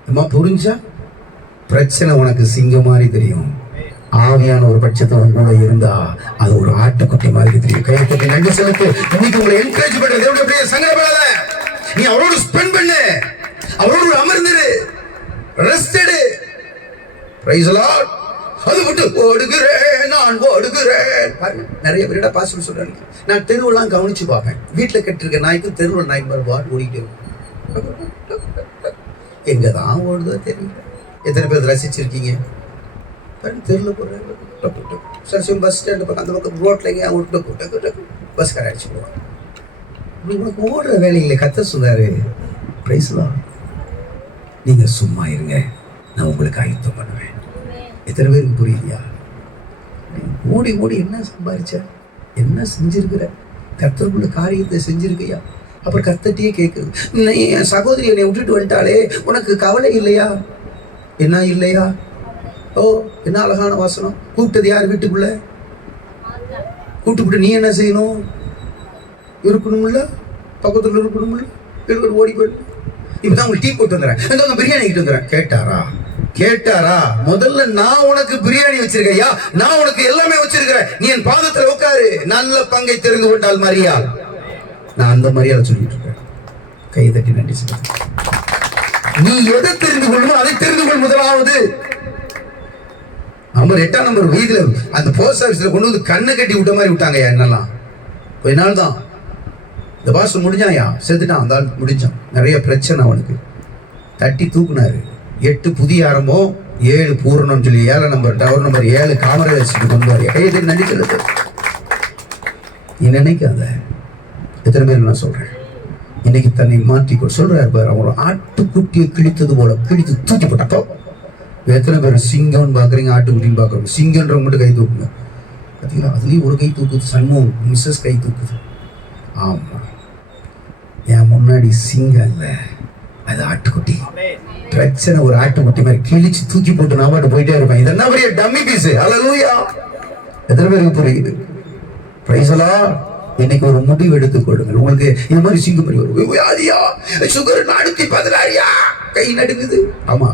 அம்மா புரிஞ்சா பிரச்சனை உனக்கு சிங்கம் மாதிரி தெரியும், ஆவியான ஒரு பட்சத்தை கூட இருந்தா அது ஒரு ஆட்டுக்குட்டி மாதிரி தெரியும். கையெழுத்து நன்றி செலுத்து. இன்னைக்கு உங்களை என்கரேஜ் பண்ற தேவனுடைய சங்கடப்படாத. நீ அவரோடு ஸ்பெண்ட் பண்ணு, அவரோடு அமர்ந்துரு, ரெஸ்ட் எடு. Price the Lord. அது விட்டு ஓடுகிறேன் நான் ஓடுகிறேன். நிறைய பேரிட பாஸ்டர் சொல்றாங்க, நான் தெருவெல்லாம் கவனிச்சு பார்ப்பேன். வீட்டில் கட்டிருக்க நாய்க்கும் தெருவில் நாய் பாடு ஓடிட்டே எங்கதான் ஓடுதோ தெரியல. எத்தனை பேர் ரசிச்சிருக்கீங்க? தெருவில் போடுறேன் பஸ் ஸ்டாண்டு பக்கம் அந்த பக்கம் ரோட்ல எங்கேயா விட்டு பஸ்கார அடிச்சு போடுவாங்க. உனக்கு ஓடுற வேலைகளை கத்த சொன்னாரு. Price the Lord. நீங்க சும்மா இருங்க, நான் உங்களுக்கு ஆயத்தம் பண்ணுவேன். எத்தனை பேருக்கு புரியுதியா? ஓடி ஓடி என்ன சம்பாதிச்ச, என்ன செஞ்சிருக்கிற, கர்த்தருக்குள்ள காரியத்தை செஞ்சிருக்கையா? அப்புறம் கர்த்தர்கிட்டயே கேட்குறது, என் சகோதரி என்னை விட்டுட்டு வந்துட்டாலே உனக்கு கவலை இல்லையா? என்ன இல்லையா? ஓ, என்ன அழகான வாசனம். கூப்பிட்டது யார்? வீட்டுக்குள்ள கூப்பிட்டு நீ என்ன செய்யணும்? இருக்கணும்ல, பக்கத்துல இருக்கணும்ல, ஓடி போயிடணும். இப்பதான் உங்களுக்கு டீ போட்டு வந்துடுறேன், பிரியாணி கிட்டு வந்துடுறேன். கேட்டாரா? முதல்ல நான் உனக்கு பிரியாணி வச்சிருக்கையா, நான் உனக்கு எல்லாமே வச்சிருக்கிறேன், நீ என் பாதத்துல உட்காரு. நல்ல பங்கை தெரிந்து கொண்டால் மரியாள். நான் அந்த மரியாதை சொல்லிட்டு இருக்கேன். கை தட்டி நன்றி சொல்ல. நீ எதை தெரிந்து கொள்ளணும் அதை தெரிந்து கொள். முதலாவது நம்பர் 8ஆம் நம்பர் வீதியில அந்த போஸ்ட் ஆபீஸ்ல கொண்டு வந்து கண்ணை கட்டி விட்ட மாதிரி விட்டாங்க. என்னெல்லாம் கொஞ்ச நாள் தான். இந்த பாஸ் முடிஞ்சாயா, செத்துட்டான். அந்த ஆள் முடிஞ்சான். நிறைய பிரச்சனை அவனுக்கு. தட்டி தூக்குனாரு. 8 புதிய ஆரம்பம், 7 பூரணம் சொல்லி 7 நம்பர் டவர் நம்பர் 7 காமரை வச்சுட்டு கொண்டு வர. கையை நன்றி சொல்லுது. நீ நினைக்காத. எத்தனை பேர் நான் சொல்றேன், இன்னைக்கு தன்னை மாற்றிக்கொள் சொல்றாரு பாரு. அவங்க ஆட்டுக்குட்டியை கிழித்தது போல கிழித்து தூக்கி போட்டப்போ எத்தனை பேர் சிங்கம்னு பாக்குறீங்க, ஆட்டுக்குட்டின்னு பாக்குறோம். சிங்கன்றவங்க மட்டும் கை தூக்குங்க. பார்த்தீங்களா? அதுலயும் ஒரு கை தூக்குது. சண்முகம் மிஸ்ஸஸ் கை தூக்குது. ஆமா, என் முன்னாடி சிங்கம் இல்ல, அது ஆட்டுக்குட்டி. பிரச்சனை ஒரு ஆட்டுக்குட்டி மாதிரி கிழிச்சு தூக்கி போட்டு நான் பாட்டு போயிட்டே இருப்பேன். இதெல்லாம் பெரிய டம்மி பீஸ். அல்லேலூயா. எத்தனை பேருக்கு புரியுது? Price the Lord. இன்னைக்கு ஒரு முடிவு எடுத்துக் கொள்ளுங்கள். உங்களுக்கு இந்த மாதிரி சிங்கம் மாதிரி ஒரு வியாதியா, சுகர் 416 கை நடுங்குது. ஆமா,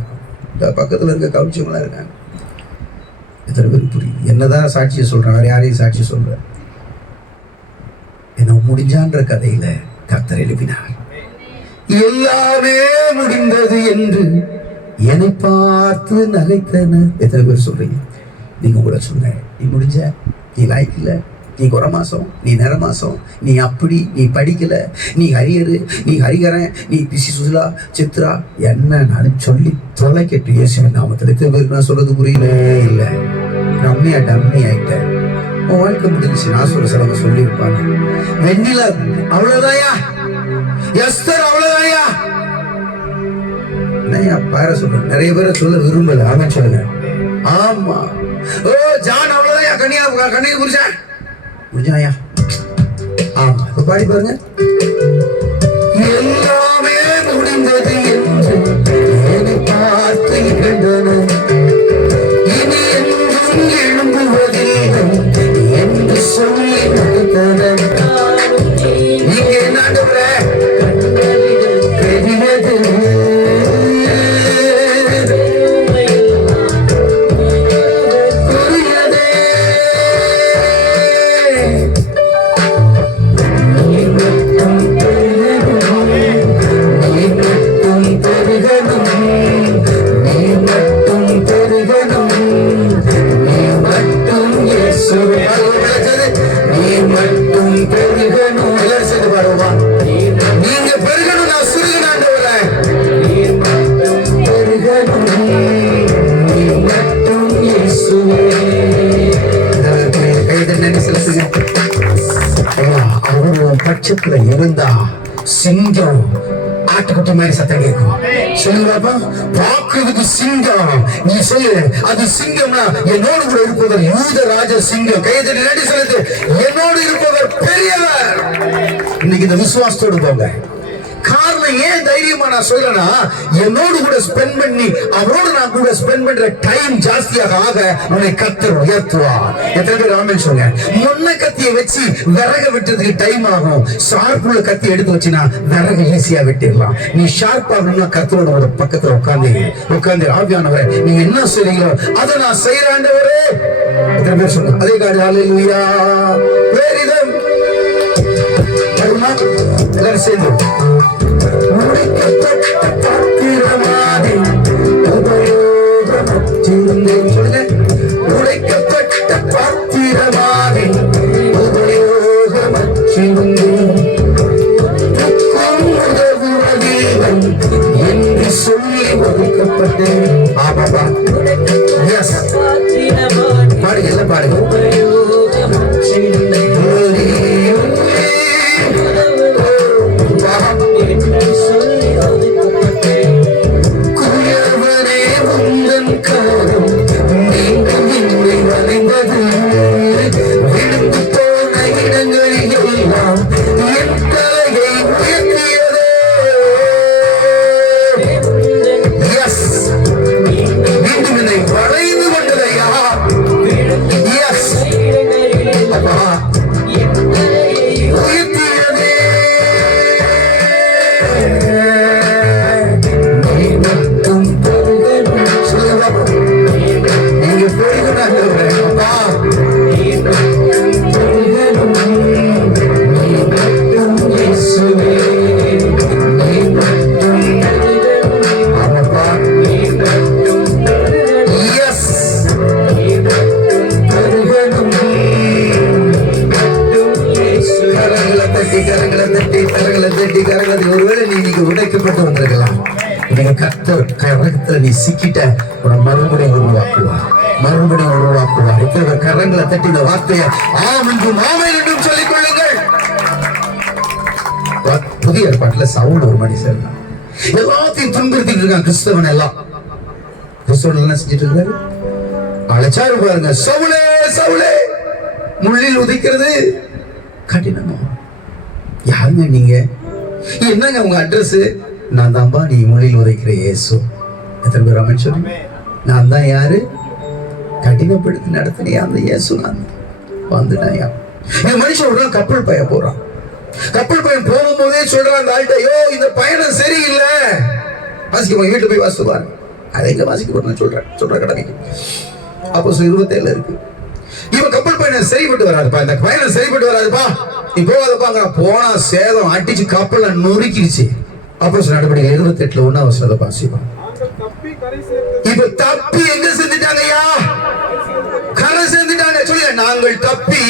பக்கத்துல இருக்க கவுச்சவங்களா இருக்காங்க. எத்தனை பேருக்கு புரியுது? என்னதான் சாட்சியை சொல்றேன், வேற யாரையும் சாட்சி சொல்றேன். என்ன முடிஞ்சான்ற கதையில கர்த்தர் எழுப்பினார். எல்லாமே முடிந்தது என்று என்னை பார்த்து நகைத்தன. எத்தனை பேர் சொல்றீங்க? நீங்க கூட சொன்ன, நீ முடிஞ்ச, நீ லாய்க்கு இல்ல, நீ குறை மாசம், நீ நிற மாசம், நீ அப்படி, நீ படிக்கல, நீ ஹரியரு, நீ ஹரிகரன், நீ பிசி சுசிலா, சித்ரா, என்னன்னு சொல்லி தொலைக்கட்டு இயேசுவின் நாமத்தில். எத்தனை பேருக்கு நான் சொல்றது புரியலே இல்லை? டம்மி ஆயிட்டேன். உன் வாழ்க்கை முடிஞ்சிச்சு. நான் சொல்ல சிலவங்க சொல்லியிருப்பாங்க, வெண்ணிலா அவ்வளவுதாயா, எஸ்தர் அவ்வளவுதாயா. பார சொல்றேன், நிறைய பேரை சொல்ல விரும்பல. ஆமாம் சொல்லுங்க. ஆமா, ஓ ஜான் அவ்வளவுதாயா, கண்ணியா புரிச்சேன் முடிஞ்சாயா. ஆமா, இப்ப பாடி பாருங்க. எல்லாமே முடிந்தது என்று என்னை பார்த்து இகழ்ந்தன, இனி என்றும் எழும்புவதில்லை என்று சொல்லி நடத்தன. நீங்க என்ன பெரியது பட்சத்துல இருந்தா சிங்கம் ஆட்டுக்குட்டி மாதிரி சத்தம் கேட்கும். சொல்லுவாப்பா, பாக்குறதுக்கு சிங்கம். நீ சொல்லு, அது சிங்கம்னா என்னோடு கூட இருப்பவர் யூத ராஜ சிங்கம். கையை நடி சொல்லுது, என்னோடு இருப்பவர் பெரியவர். இன்னைக்கு இந்த விசுவாசத்தோடு போங்க. காரணம் ஏன் தைரியமா நான் சொல்றேன்னா, என்னோடு கூட ஸ்பெண்ட் பண்ணி அவரோடு நான் கூட ஸ்பெண்ட் பண்ற டைம் ஜாஸ்தியாக ஆக உன்னை கர்த்தர் உயர்த்துவார். எத்தனை பேர் ஆமென் சொல்லுங்க? முன்ன கத்தியை வச்சு விறக வெட்டுறதுக்கு டைம் ஆகும். ஷார்ப்புள்ள கத்தி எடுத்து வச்சுனா விறகு ஈஸியா வெட்டிடலாம். நீ ஷார்ப் ஆகணும்னா கர்த்தரோட பக்கத்துல உட்கார்ந்து ஆவியானவரே நீங்க என்ன செய்றீங்களோ அதை நான் செய்றேன் ஆண்டவரே. எத்தனை பேர் சொல்லுங்க? அதே காடு ஹalleluya. வேரிதம் எல்லாரும் சேர்ந்து உடைக்கப்பட்ட பாத்திரமாதே உபயோகமற்றிருந்தேன். சொல்லுங்க, உடைக்கப்பட்ட பாத்திரமாதே உபயோகமற்றிருந்தேன். உதவுவதேவன் என்று சொல்லி ஒதுக்கப்பட்டேன். ஆமாப்பா, எஸ் பாடுங்க, எல்லாம் பாடுங்க. ஒருவேளை நீ உடைக்கப்பட்டு வந்திருக்கலாம். கர்த்தர் கரகத்துல நீ சிக்கிட்ட மறுபடியும் உருவாக்குவார். இப்ப கரங்களை தட்டி இந்த வார்த்தையை ஆம் என்றும் ஆமென் என்றும் சொல்லிக் கொள்ளுங்கள். புதிய ஏற்பாட்டுல சவுல் ஒரு மனுஷன் எல்லாத்தையும் துன்புறுத்திட்டு இருக்கான். கிறிஸ்தவன் எல்லாம் என்ன செஞ்சிட்டு இருக்காரு? அழைச்சாரு பாருங்க, சவுலே சவுலே, முள்ளில் உதைக்கிறது கடினமா. யாருங்க நீங்க? என்னங்க உங்க அட்ரஸ்? நான் தான்பா நீ முள்ளில் உதைக்கிற இயேசு. எத்தனை பேர் ஆமென் சொல்லுங்க? நான் தான் யாரு? கடினப்படுத்தி நடத்தினியா அந்த இயேசு. நான் வந்துட்டாயா. இந்த மனுஷன் ஒரு கப்பல் பையன் போறான். கப்பல் பையன் போகும்போதே சொல்றான் அந்த ஆள்கிட்ட, ஐயோ இந்த பயணம் சரியில்லை. வாசிக்க வீட்டுல போய் வாசிப்பாரு. அதை எங்க வாசிக்க போறேன்னு சொல்ற கடமைக்கு. அப்போ 27 இருக்கு. இவன் கப்பல் பயணம் சரிப்பட்டு வராதுப்பா, இந்த பயணம் சரிப்பட்டு வராதுப்பா, நீ போகாதப்பாங்க. போனா சேதம் அடிச்சு கப்பலை நொறுக்கிடுச்சு. அப்போஸ்தலர் நடவடிக்கை 28 1 வசனத்தை வாசிப்போம். இப்ப தப்பி எங்க செஞ்சுட்டாங்க? ஐயா கரை சேர்ந்துட்டாங்க. சொல்லுங்க, நாங்கள் தப்பி.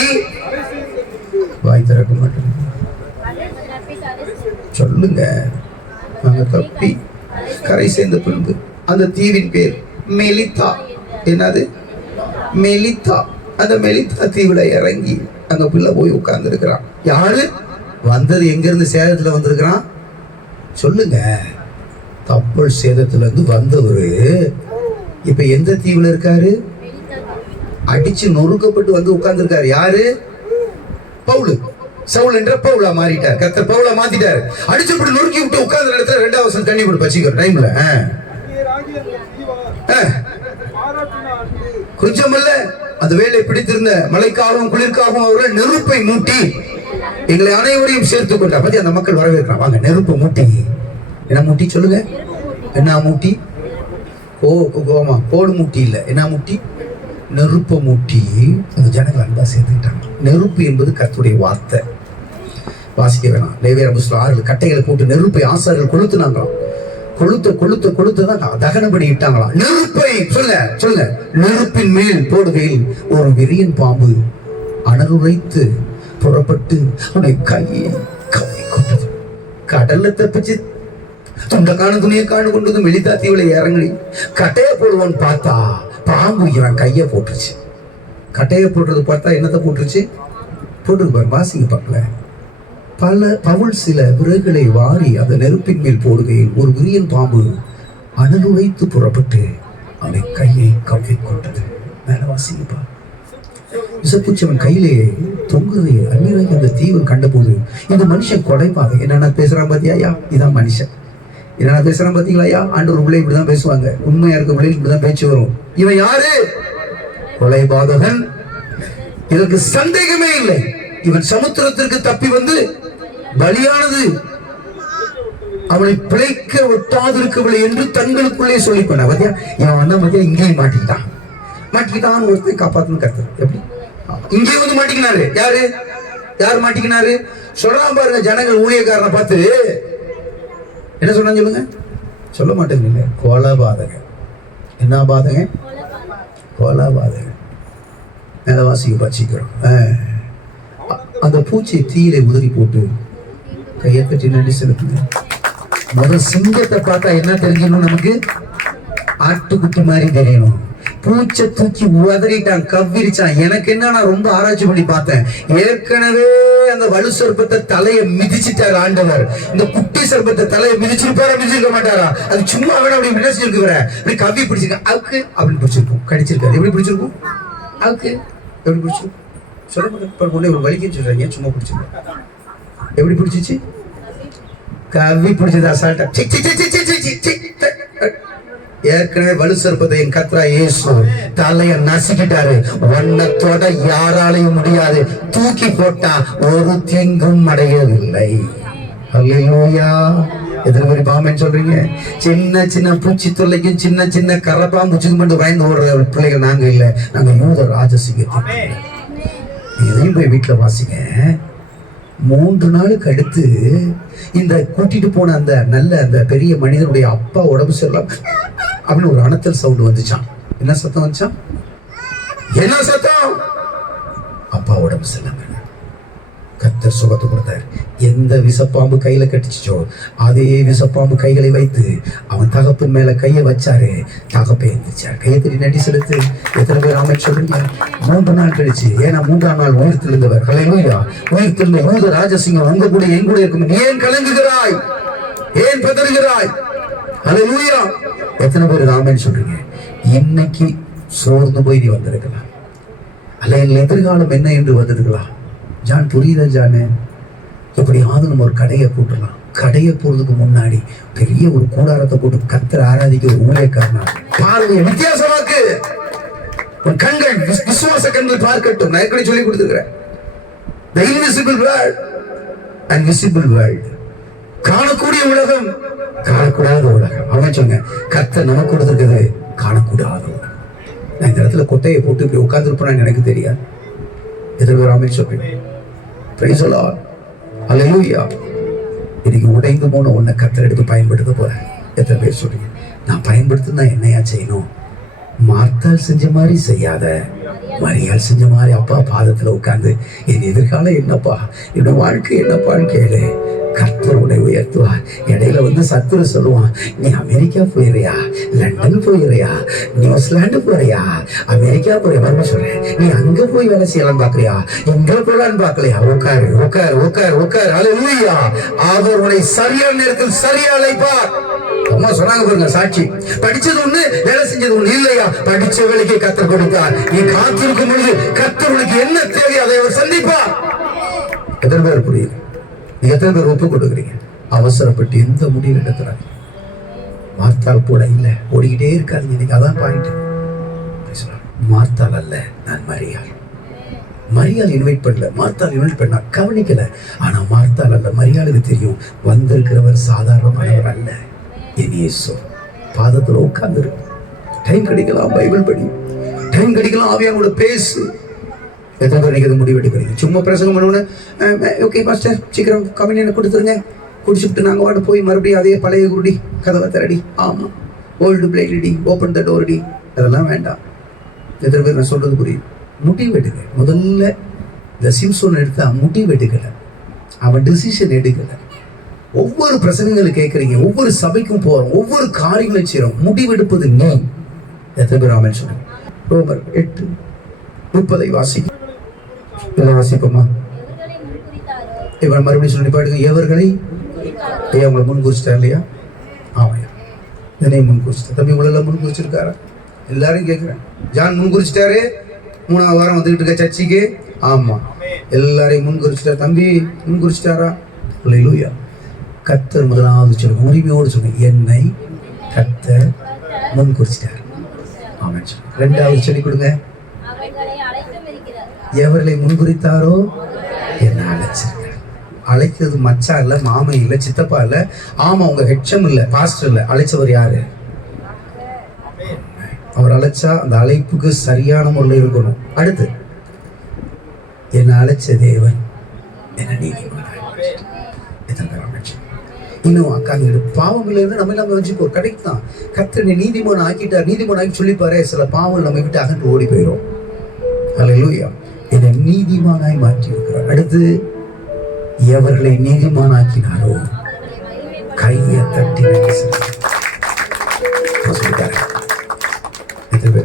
வாய் திறக்க மாட்டோம். சொல்லுங்க, நாங்க தப்பி கரை சேர்ந்த பின்பு அந்த தீவின் பேர் மெலித்தா. என்னது? மெலித்தா. அந்த மெலித்தா தீவுல இறங்கி அங்க பிள்ளை போய் உட்கார்ந்து இருக்கிறான். யாரு வந்தது? எங்க இருந்து? சேதத்துல வந்திருக்கிறான். சொல்லுங்க, கப்பல் சேதத்துல இருந்து வந்தவரு இப்ப எந்த தீவுல இருக்காரு? அடிச்சு நொறுக்கப்பட்டு வந்து உட்கார்ந்து இருக்காரு. யாரு? பவுல். சவுல் என்ற பவுலா மாறிட்டார். கர்த்தர் பவுலா மாத்திட்டாரு. அடிச்சு இப்படி நொறுக்கி விட்டு உட்கார்ந்த இடத்துல 2வது வசனம் தண்ணி போட்டு பச்சிக்கிற டைம்ல கொஞ்சம் இல்ல அந்த வேலை பிடித்திருந்த மழைக்காகவும் குளிர்காகவும் அவர்கள் நெருப்பை மூட்டி எங்களை அனைவரையும் சேர்த்துக் கொண்டார். பத்தி அந்த மக்கள் வரவேற்கிறான். வாங்க, நெருப்பு மூட்டி. என்ன மூட்டி? சொல்லுங்க, என்ன மூட்டி? கோமா கோடு மூட்டி இல்ல, என்ன மூட்டி? நெருப்பை மூட்டி அந்த ஜனங்கள் அன்பா சேர்த்துக்கிட்டாங்க. நெருப்பு என்பது கர்த்தருடைய வார்த்தை. வாசிக்க வேணாம். லேவியர் புஸ்தகம் 6 கட்டைகளை போட்டு நெருப்பை ஆசாரியர்கள் கொளுத்துனாங்களாம். கொளுத்துதான் தகனம் பண்ணி இட்டாங்களாம். நெருப்பை சொல்லுங்க நெருப்பின் மேல் போடுகையில் ஒரு விரியன் பாம்பு அனலுரைத்து புறப்பட்டு அவனை கையை கவ்வி கொண்டது. கடல்ல தப்பிச்சு துண்டக்கான துணியை காணு கொண்டது மெலித்தா தீவுல இறங்கி கட்டைய போடுவான்னு பார்த்தா பாம்பு இவன் கைய போட்டுருச்சு. கட்டைய போடுறது பார்த்தா என்னத்தை போட்டுருச்சு? போட்டுருப்பாரு. வாசிங்க பார்க்கல. பவுல் சில விறகுகளை வாரி அந்த நெருப்பின் மேல் போடுகையில் ஒரு விரியன் பாம்பு அனலுரைத்து புறப்பட்டு அவனை கையை கவ்வி கொண்டது. மேல வாசிங்கப்பா. விசப்பூச்சி அவன் கையிலே தொங்குது. அந்நியராகி அந்த தீவை கண்ட போது இந்த மனுஷன் கொலைப்பாங்க. என்னென்ன பேசுறான் பாத்தியா? இதான் மனுஷன். என்னென்ன பேசுறான் பாத்தீங்களா? ஆண்டவர் பிள்ளை இப்படிதான் பேசுவாங்க. உண்மையா இருக்க பிள்ளை இப்படிதான் பேச்சு வரும். இவன் யாரு? கொலைபாதகன். இதற்கு சந்தேகமே இல்லை. இவன் சமுத்திரத்திற்கு தப்பி வந்து பலியானது அவனை பிழைக்க ஒட்டாதிருக்கவில்லை என்று தங்களுக்குள்ளே சொல்லி பண்ண. பாத்தியா, இவன் வந்தா பாத்தியா இங்கேயும் மாட்டிக்கிட்டான் ஒருத்தர் காப்பாத்தணும் கருத்து. எப்படி இங்கே வந்து மாட்டிக்கினாரு? யாரு மாட்டிக்கினாரு? சொல்றான் பாருங்க. ஜனங்கள் ஊழியக்காரனை பார்த்து என்ன சொன்னா சொல்லுங்க? சொல்ல மாட்டேங்க. கொலைபாதகன். என்ன பாதகன்? கொலைபாதகன். நிலவாசிக்கு பச்சிக்கிறோம். அந்த பூச்சியை தீயில உதறி போட்டு கையை கட்டி நன்றி செலுத்துங்க. முதல் சிங்கத்தை பார்த்தா என்ன தெரிஞ்சிடணும் நமக்கு? ஆட்டுக்குட்டி மாதிரி தெரியணும். பூச்சை தூக்கி உதறிட்டான், கவ்விரிச்சான். எனக்கு என்ன, நான் ரொம்ப ஆராய்ச்சி பண்ணி பார்த்தேன். ஏற்கனவே அந்த வலு சர்ப்பத்தை தலையை மிதிச்சிட்டாரு ஆண்டவர். இந்த குட்டி சர்ப்பத்தை தலையை மிதிச்சிருக்க மாட்டாரா? அது சும்மா வேணா அப்படி மிதிச்சிருக்கு. அப்படி கவ்வி பிடிச்சிருக்க அவுக்கு அப்படின்னு பிடிச்சிருக்கும். கடிச்சிருக்காரு. எப்படி பிடிச்சிருக்கும்? அவுக்கு எப்படி பிடிச்சிருக்கும்? சொல்ல மாட்டேன். ஒரு வலிக்குன்னு சொல்றாங்க. சும்மா பிடிச்சிருக்க. எப்படி பிடிச்சிச்சு? கவ்வி பிடிச்சது அசால்ட்டா. ஏற்கனவே வலு சர்ப்பத்தை என் கர்த்தராகிய இயேசு தலைய நசுக்கிட்டாரு. வண்ணத்தோட யாராலையும் முடியாது. தூக்கி போட்டா ஒரு தீங்கும் அடையவில்லை. அல்லேலூயா. எத்தனை பேர் பாம்பேன்னு சொல்றீங்க? சின்ன சின்ன பூச்சி தொல்லைக்கும் சின்ன சின்ன கரப்பாம்பூச்சிக்கும் மட்டும் பயந்து ஓடுற பிள்ளைகள் நாங்க இல்ல. நாங்க யூத ராஜசிங்கத்தை. இதையும் போய் வீட்டுல வாசிங்க. 3 நாளுக்கு அடுத்து இந்த கூட்டிட்டு போன அந்த அந்த பெரிய மனிதனுடைய அப்பா உடம்பு சரியில்லை அப்படின்னு ஒரு அனத்தல் சவுண்ட் வந்துச்சான். என்ன சத்தம் வந்துச்சான்? என்ன சத்தம்? அப்பா உடம்பு சரியில்லை. கர்த்தர் சுகத்தை கொடுத்தார். எந்த விசப்பாம்பு கையில கட்டிச்சோ அதே விசப்பாம்பு கைகளை வைத்து அவன் தகப்பின் மேல கையை வச்சாரு. தகப்பை எழுந்திருச்சார். கையை தட்டி நன்றி செலுத்து. எத்தனை பேர் ஆமென் சொல்றீங்க? 3 நாள் கழிச்சு, ஏன்னா 3ஆம் நாள் உயிர் தெழுந்தவர். ஹல்லேலூயா. உயிர் தெழுந்த யூத ராஜசிங்கம் உங்க கூட என் கூட இருக்கும். ஏன் கலங்குகிறாய்? ஏன் பதறுகிறாய்? ஹல்லேலூயா. எத்தனை பேர் ஆமென் சொல்றீங்க? இன்னைக்கு சோர்ந்து போய் நீ வந்திருக்கலாம். அல்ல என் எதிர்காலம் என்ன என்று வந்திருக்கலாம். ஜான் புரியுதா? ஜானு எப்படியாவது நம்ம ஒரு கடையை போட்டுடலாம். கடையை போறதுக்கு முன்னாடி பெரிய ஒரு கூடாரத்தை போட்டு கர்த்தரை ஆராதிக்க ஒரு ஊழியக்காரனா பாருங்க. வித்தியாசமாக்கு. உன் கண்கள் விசுவாச கண்கள் பார்க்கட்டும். நான் ஏற்கனவே சொல்லி கொடுத்துருக்கிறேன். The invisible world and visible world. காணக்கூடிய உலகம், காணக்கூடாத உலகம். அவன் சொன்ன கர்த்தர் நமக்கு கொடுத்துருக்கிறது காணக்கூடாத உலகம். நான் இந்த இடத்துல கொட்டையை போட்டு இப்படி உட்கார்ந்து இருப்பேன்னு எனக்கு தெரியாது. எதிர்வராமல் சொல்றேன். Praise the Lord. ஹல்லேலூயா. இன்னைக்கு உடைந்து போன உன்னை கர்த்தர் எடுத்து பயன்படுத்த போறேன். எத்தனை பேர் சொல்றீங்க? நான் பயன்படுத்தினா என்னையா செய்யணும்? மார்த்தாள் செஞ்ச மாதிரி செய்யாத, மரியாள் செஞ்ச மாதிரி அப்பா பாதத்துல உட்கார்ந்து என் எதிர்காலம் என்னப்பா, என்னோட வாழ்க்கை என்னப்பான்னு கேளு. கர்த்தர் உன்னை உயர்த்துவார். இடையில வந்து சத்துரு சொல்லுவான், நீ அமெரிக்கா போயிறியா, லண்டன் போயிறியா, நியூசிலாந்து போறியா, அமெரிக்கா போறியா, மறுபடியும் சொல்றேன், நீ அங்க போய் வேலை செய்யலாம் பாக்குறியா, எங்க போலான்னு பாக்கலையா? உட்காரு உட்காரு உட்காரு உட்காரு. ஹல்லேலூயா. அவர் உன்னை சரியான நேரத்தில் சரியா அழைப்பார். அம்மா சொன்னாங்க பாருங்க சாட்சி. படிச்சது ஒண்ணு, வேலை செஞ்சது ஒண்ணு இல்லையா? படிச்ச வேலைக்கு கர்த்தர் கொடுத்தார். நீ காத்திருக்கும் பொழுது கர்த்தர் உனக்கு என்ன தேவையோ அதை அவர் சந்திப்பார். எத்தனை பேர் புரியுது? நீங்க எத்தனை பேர் ஒப்பு கொடுக்குறீங்க? அவசரப்பட்டு எந்த முடிவு எடுக்கிறாங்க? மார்த்தாள் போல இல்ல, ஓடிக்கிட்டே இருக்காது. இன்னைக்கு அதான் பாயிண்ட். மார்த்தாள் அல்ல, நான் மரியாள். மரியாள் இன்வைட் பண்ணல, மார்த்தாள் இன்வைட் பண்ணா கவனிக்கல. ஆனா மார்த்தாள் அல்ல, மரியாளுக்கு தெரியும் வந்திருக்கிறவர் சாதாரணமானவர் அல்ல. என் இயேசு பாதத்துல உட்கார்ந்து டைம் கிடைக்கலாம், பைபிள் படி, டைம் கிடைக்கலாம், ஆவியானோட பேசு. எத்தனை பேர் நீங்க முடிவு எடுக்கிறீங்க? சும்மா பிரசங்கம் பண்ணுவோன்னு ஓகே பாஸ்டர் சீக்கிரம் கம்யூனியனை கொடுத்துருங்க, குடிச்சுட்டு நாங்கள் வாட்டு போய் மறுபடியும் அதே பழைய குருடி கதவை திரடி. ஆமாம், ஓல்டு பிளேட் அடி, ஓப்பன் த டோர் அடி, அதெல்லாம் வேண்டாம். எத்தனை பேர் நான் சொல்றது புரியுது? முடிவு எடுங்க. முதல்ல இந்த சிம்சோன் எடுத்தா முடிவு எடுக்கல, அவன் டிசிஷன் எடுக்கல. ஒவ்வொரு பிரசங்கங்களை கேட்குறீங்க, ஒவ்வொரு சபைக்கும் போகிறோம், ஒவ்வொரு காரியங்களும் செய்கிறோம், முடிவெடுப்பது நீ. எத்தனை பேர் ஆமென் சொல்லுங்க? ரோமர் 8:30 வாசிக்க வாசிப்போமா? இவன் மறுபடியும் சொல்லி பாடுங்க. எவர்களை அவங்களை முன் குறிச்சிட்டா இல்லையா? ஆமையா, என்னையும் முன் குறிச்சிட்டா. தம்பி உங்களெல்லாம் முன் குறிச்சிருக்காரா? எல்லாரும் கேட்குறேன். ஜான் முன் குறிச்சிட்டாரு, 3வது வாரம் வந்துகிட்டு இருக்க சர்ச்சைக்கு. ஆமா, எல்லாரையும் முன்குறிச்சிட்டார். தம்பி முன்குறிச்சிட்டாரா? அல்லேலூயா. கர்த்தர் முதலாவது சொல்லுங்க, உரிமையோடு சொல்லுங்க, என்னை கர்த்தர் முன்குறிச்சிட்டார். ஆமென். 2வது சொல்லி கொடுங்க, எவர்களை முன்குறித்தாரோ என்ன அழைச்சிருக்கார். அழைக்கிறது மச்சா இல்ல, மாமா இல்ல, சித்தப்பா இல்ல, ஆமா உங்க ஹெச்எம் இல்ல, பாஸ்டர் இல்ல. அழைச்சவர் யாரு? அவர் அழைச்சா அந்த அழைப்புக்கு சரியான முறையில் இருக்கணும். அடுத்து, என்ன அழைச்ச தேவன் என்ன நீதிமானாய். இன்னும் அக்காங்க பாவங்கள் இருந்து நம்ம இல்லாம வச்சுக்கோ, கரெக்ட் தான். கர்த்தர் நீதிமான் ஆக்கிட்டார், நீதிமான் ஆக்கி சொல்லிப்பாரு, சில பாவங்கள் நம்ம விட்டு அகன்று ஓடி போயிடும். அல்லேலூயா. என்னை நீதிமானாய் மாற்றி இருக்கிறார். அடுத்து, எவர்களை நீதிமானாக்கினாரோ கையை தட்டி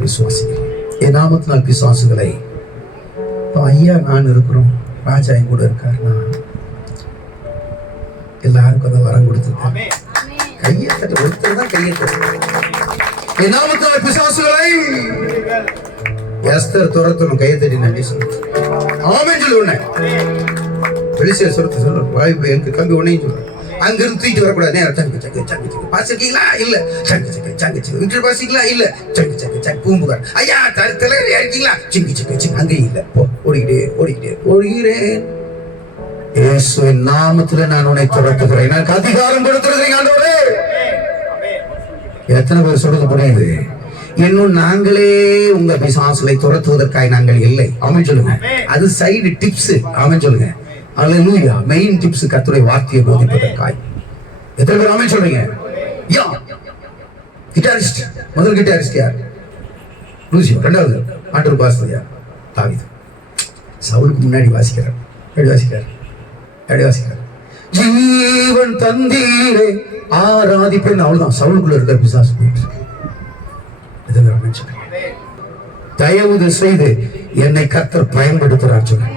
விசுவாசிகள். என் நாமத்தினால் பிசாசுகளை, ஐயா நான் இருக்கிறோம், ராஜா என் கூட இருக்காருன்னா எல்லாருக்கும் அதை வரம் கொடுத்துருக்காங்க. கையை தட்ட ஒருத்தர் தான் கையை தட்டு. என் நாமத்தினால் பிசாசுகளை எஸ்தர் துரத்தணும். கையை தட்டி நன்றி சொல்லு. ஆமென் சொல்லு. உடனே வெளிச்ச சொல்றது சொல்ற வாய்ப்பு எனக்கு கம்பி உடனே சொல்றேன். அங்கிருந்து தூக்கிட்டு வரக்கூடாது. சங்கு சங்கு சங்கு சங்கு பாசிருக்கீங்களா? இல்ல. சங்கு சங்கு சங்கு சங்கு விட்டு பாசிங்களா? இல்ல. சங்கு சங்கு சங்கு பூம்புகார் ஐயா தலையில இருக்கீங்களா? சிங்கு சங்கு சங்கு அங்கே இல்ல. ஓடிக்கிட்டே ஓடிக்கிட்டே ஓடுகிறேன். இயேசுவின் நாமத்துல நான் உன்னை துரத்துகிறேன். எனக்கு அதிகாரம் கொடுத்துருக்கீங்க ஆண்டவரே. எத்தனை பேர் சொல்றது புரியுது? இன்னும் நாங்களே உங்க பிசாசுகளை துரத்துவதற்காக நாங்கள் இல்லை. ஆமென் சொல்லுங்க. அது சைடு டிப்ஸ். ஆமென் சொல்லுங்க. அல்லேலூயா. மெயின் டிப்ஸ் கர்த்தருடைய வார்த்தையை போதிப்பதற்காக. எத்தனை பேர் ஆமென் சொல்றீங்க? யா கிட்டாரிஸ்ட். முதல் கிட்டாரிஸ்ட் யார்? லூசியோ. 2வது ஆண்டவர் பாஸ்டர் யார்? தாவீது. சவுலுக்கு முன்னாடி வாசிக்கிறார். எப்படி வாசிக்கிறார்? எப்படி வாசிக்கிறார்? ஜீவன் தந்தீரே ஆராதிப்பேன். அவ்வளவுதான். சவுலுக்குள்ள இருக்கிற பிசாசு போயிட்டு தயவு செய்து என்னை கர்த்தர் பயன்படுத்துறார் சொல்லுங்க.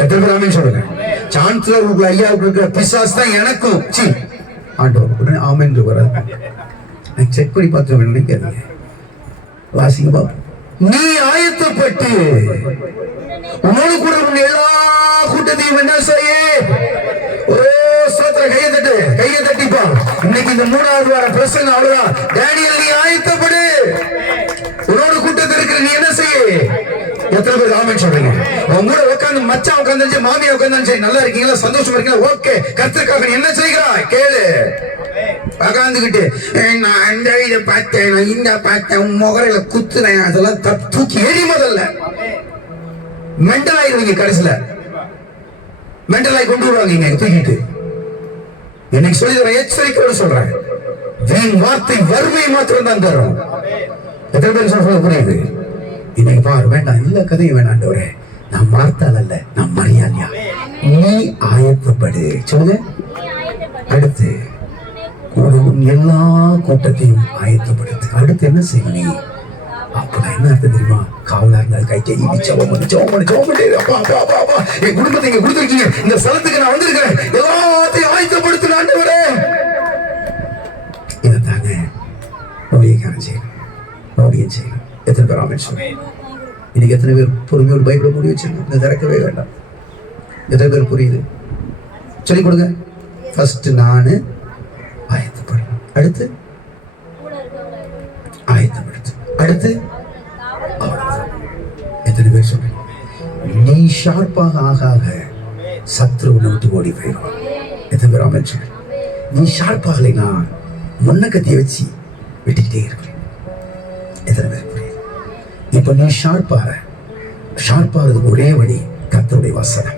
எத்தனை பேர் ஆமென் சொல்லுங்க? சான்சலர் ஐயாவுக்கு இருக்கிற பிசாஸ் தான் எனக்கும். ஆண்டவர் உடனே ஆமென் வராது. செக் பண்ணி பார்த்து நினைக்காதீங்க. வாசிங்க பாப்பா. நீ ஆயத்தப்பட்டு உன்னோடு கூட உன் எல்லா கூட்டத்தையும் என்ன செய்ய? கையை தட்டு, கையை தட்டிப்பா. இன்னைக்கு இந்த 3வது வார பிரசங்கம் அவ்வளவுதான். டேனியல் நீ ஆயத்தப்படு. உன்னோடு கூட்டத்தில் இருக்கிற நீ என்ன செய்ய? எத்தனை பேர் ஆமென் சொல்றீங்க? உங்க கூட உட்கார்ந்து மச்சான் உட்கார்ந்து மாமியா உட்கார்ந்து சரி, நல்லா இருக்கீங்களா? சந்தோஷமா இருக்கீங்களா? ஓகே. கர்த்தருக்காக என்ன செய்கிறாய் கேளு. உட்கார்ந்துகிட்டு நான் அந்த இதை பார்த்தேன், நான் இந்த பார்த்தேன், உன் முகரையில குத்துறேன், அதெல்லாம் தூக்கி எரி. முதல்ல மெண்டல் ஆயிடுவீங்க. கடைசியில மெண்டல் ஆகி கொண்டு வருவாங்க தூக்கிட்டு. இன்னைக்கு சொல்லி எச்சரிக்கையோடு சொல்றேன், வீண் வார்த்தை வறுமையை மாத்திரம் தான் தரும். எத்தனை பேர் சொல்றது புரியுது? இன்னைக்கு பாரு, வேண்டாம் எல்லா கதையும் வேணாண்டவரே. நான் மார்த்தால் அல்ல, நான் மரியாதையா. நீ ஆயத்தப்படு சொல்லுங்க. அடுத்து எல்லா கூட்டத்தையும் ஆயத்தப்படுத்து. அடுத்து என்ன செய்ய? நீ அப்பதான் என்ன அர்த்தம் தெரியுமா? காவலா இருந்தால் கை என் குடும்பத்தை இங்க கொடுத்துருக்கீங்க, இந்த ஸ்தலத்துக்கு நான் வந்திருக்கிறேன், எல்லாத்தையும் ஆயத்தப்படுத்து ஆண்டவரே. இதைத்தாங்க ஊழியக்காரன் செய்யணும், ஊழியம் செய்யணும். எத்தனை பேர் ஆமென் சொல்லுங்க? இன்னைக்கு எத்தனை பேர் பொறுமையோடு பைபிளை மூடி வச்சிருக்கோம்? இந்த திறக்கவே வேண்டாம். எத்தனை பேர் புரியுது? சொல்லிக் கொடுங்க. ஃபர்ஸ்ட் நானு ஆயத்தப்படணும். அடுத்து ஆயத்தப்படுத்து. அடுத்து எத்தனை பேர் சொல்றீங்க? நீ ஷார்ப்பாக ஆக ஆக சத்ரு உன்னை விட்டு ஓடி போயிடும். எத்தனை பேர் ஆமென் சொல்றீங்க? நீ ஷார்ப்பாகலைன்னா முன்ன கத்திய வச்சு வெட்டிக்கிட்டே இருக்கிறேன். எத்தனை பேர் புரியுது? இப்ப நீ ஷார்ப்பாகிறதுக்கு ஒரே வழி கர்த்தருடைய வசனம்.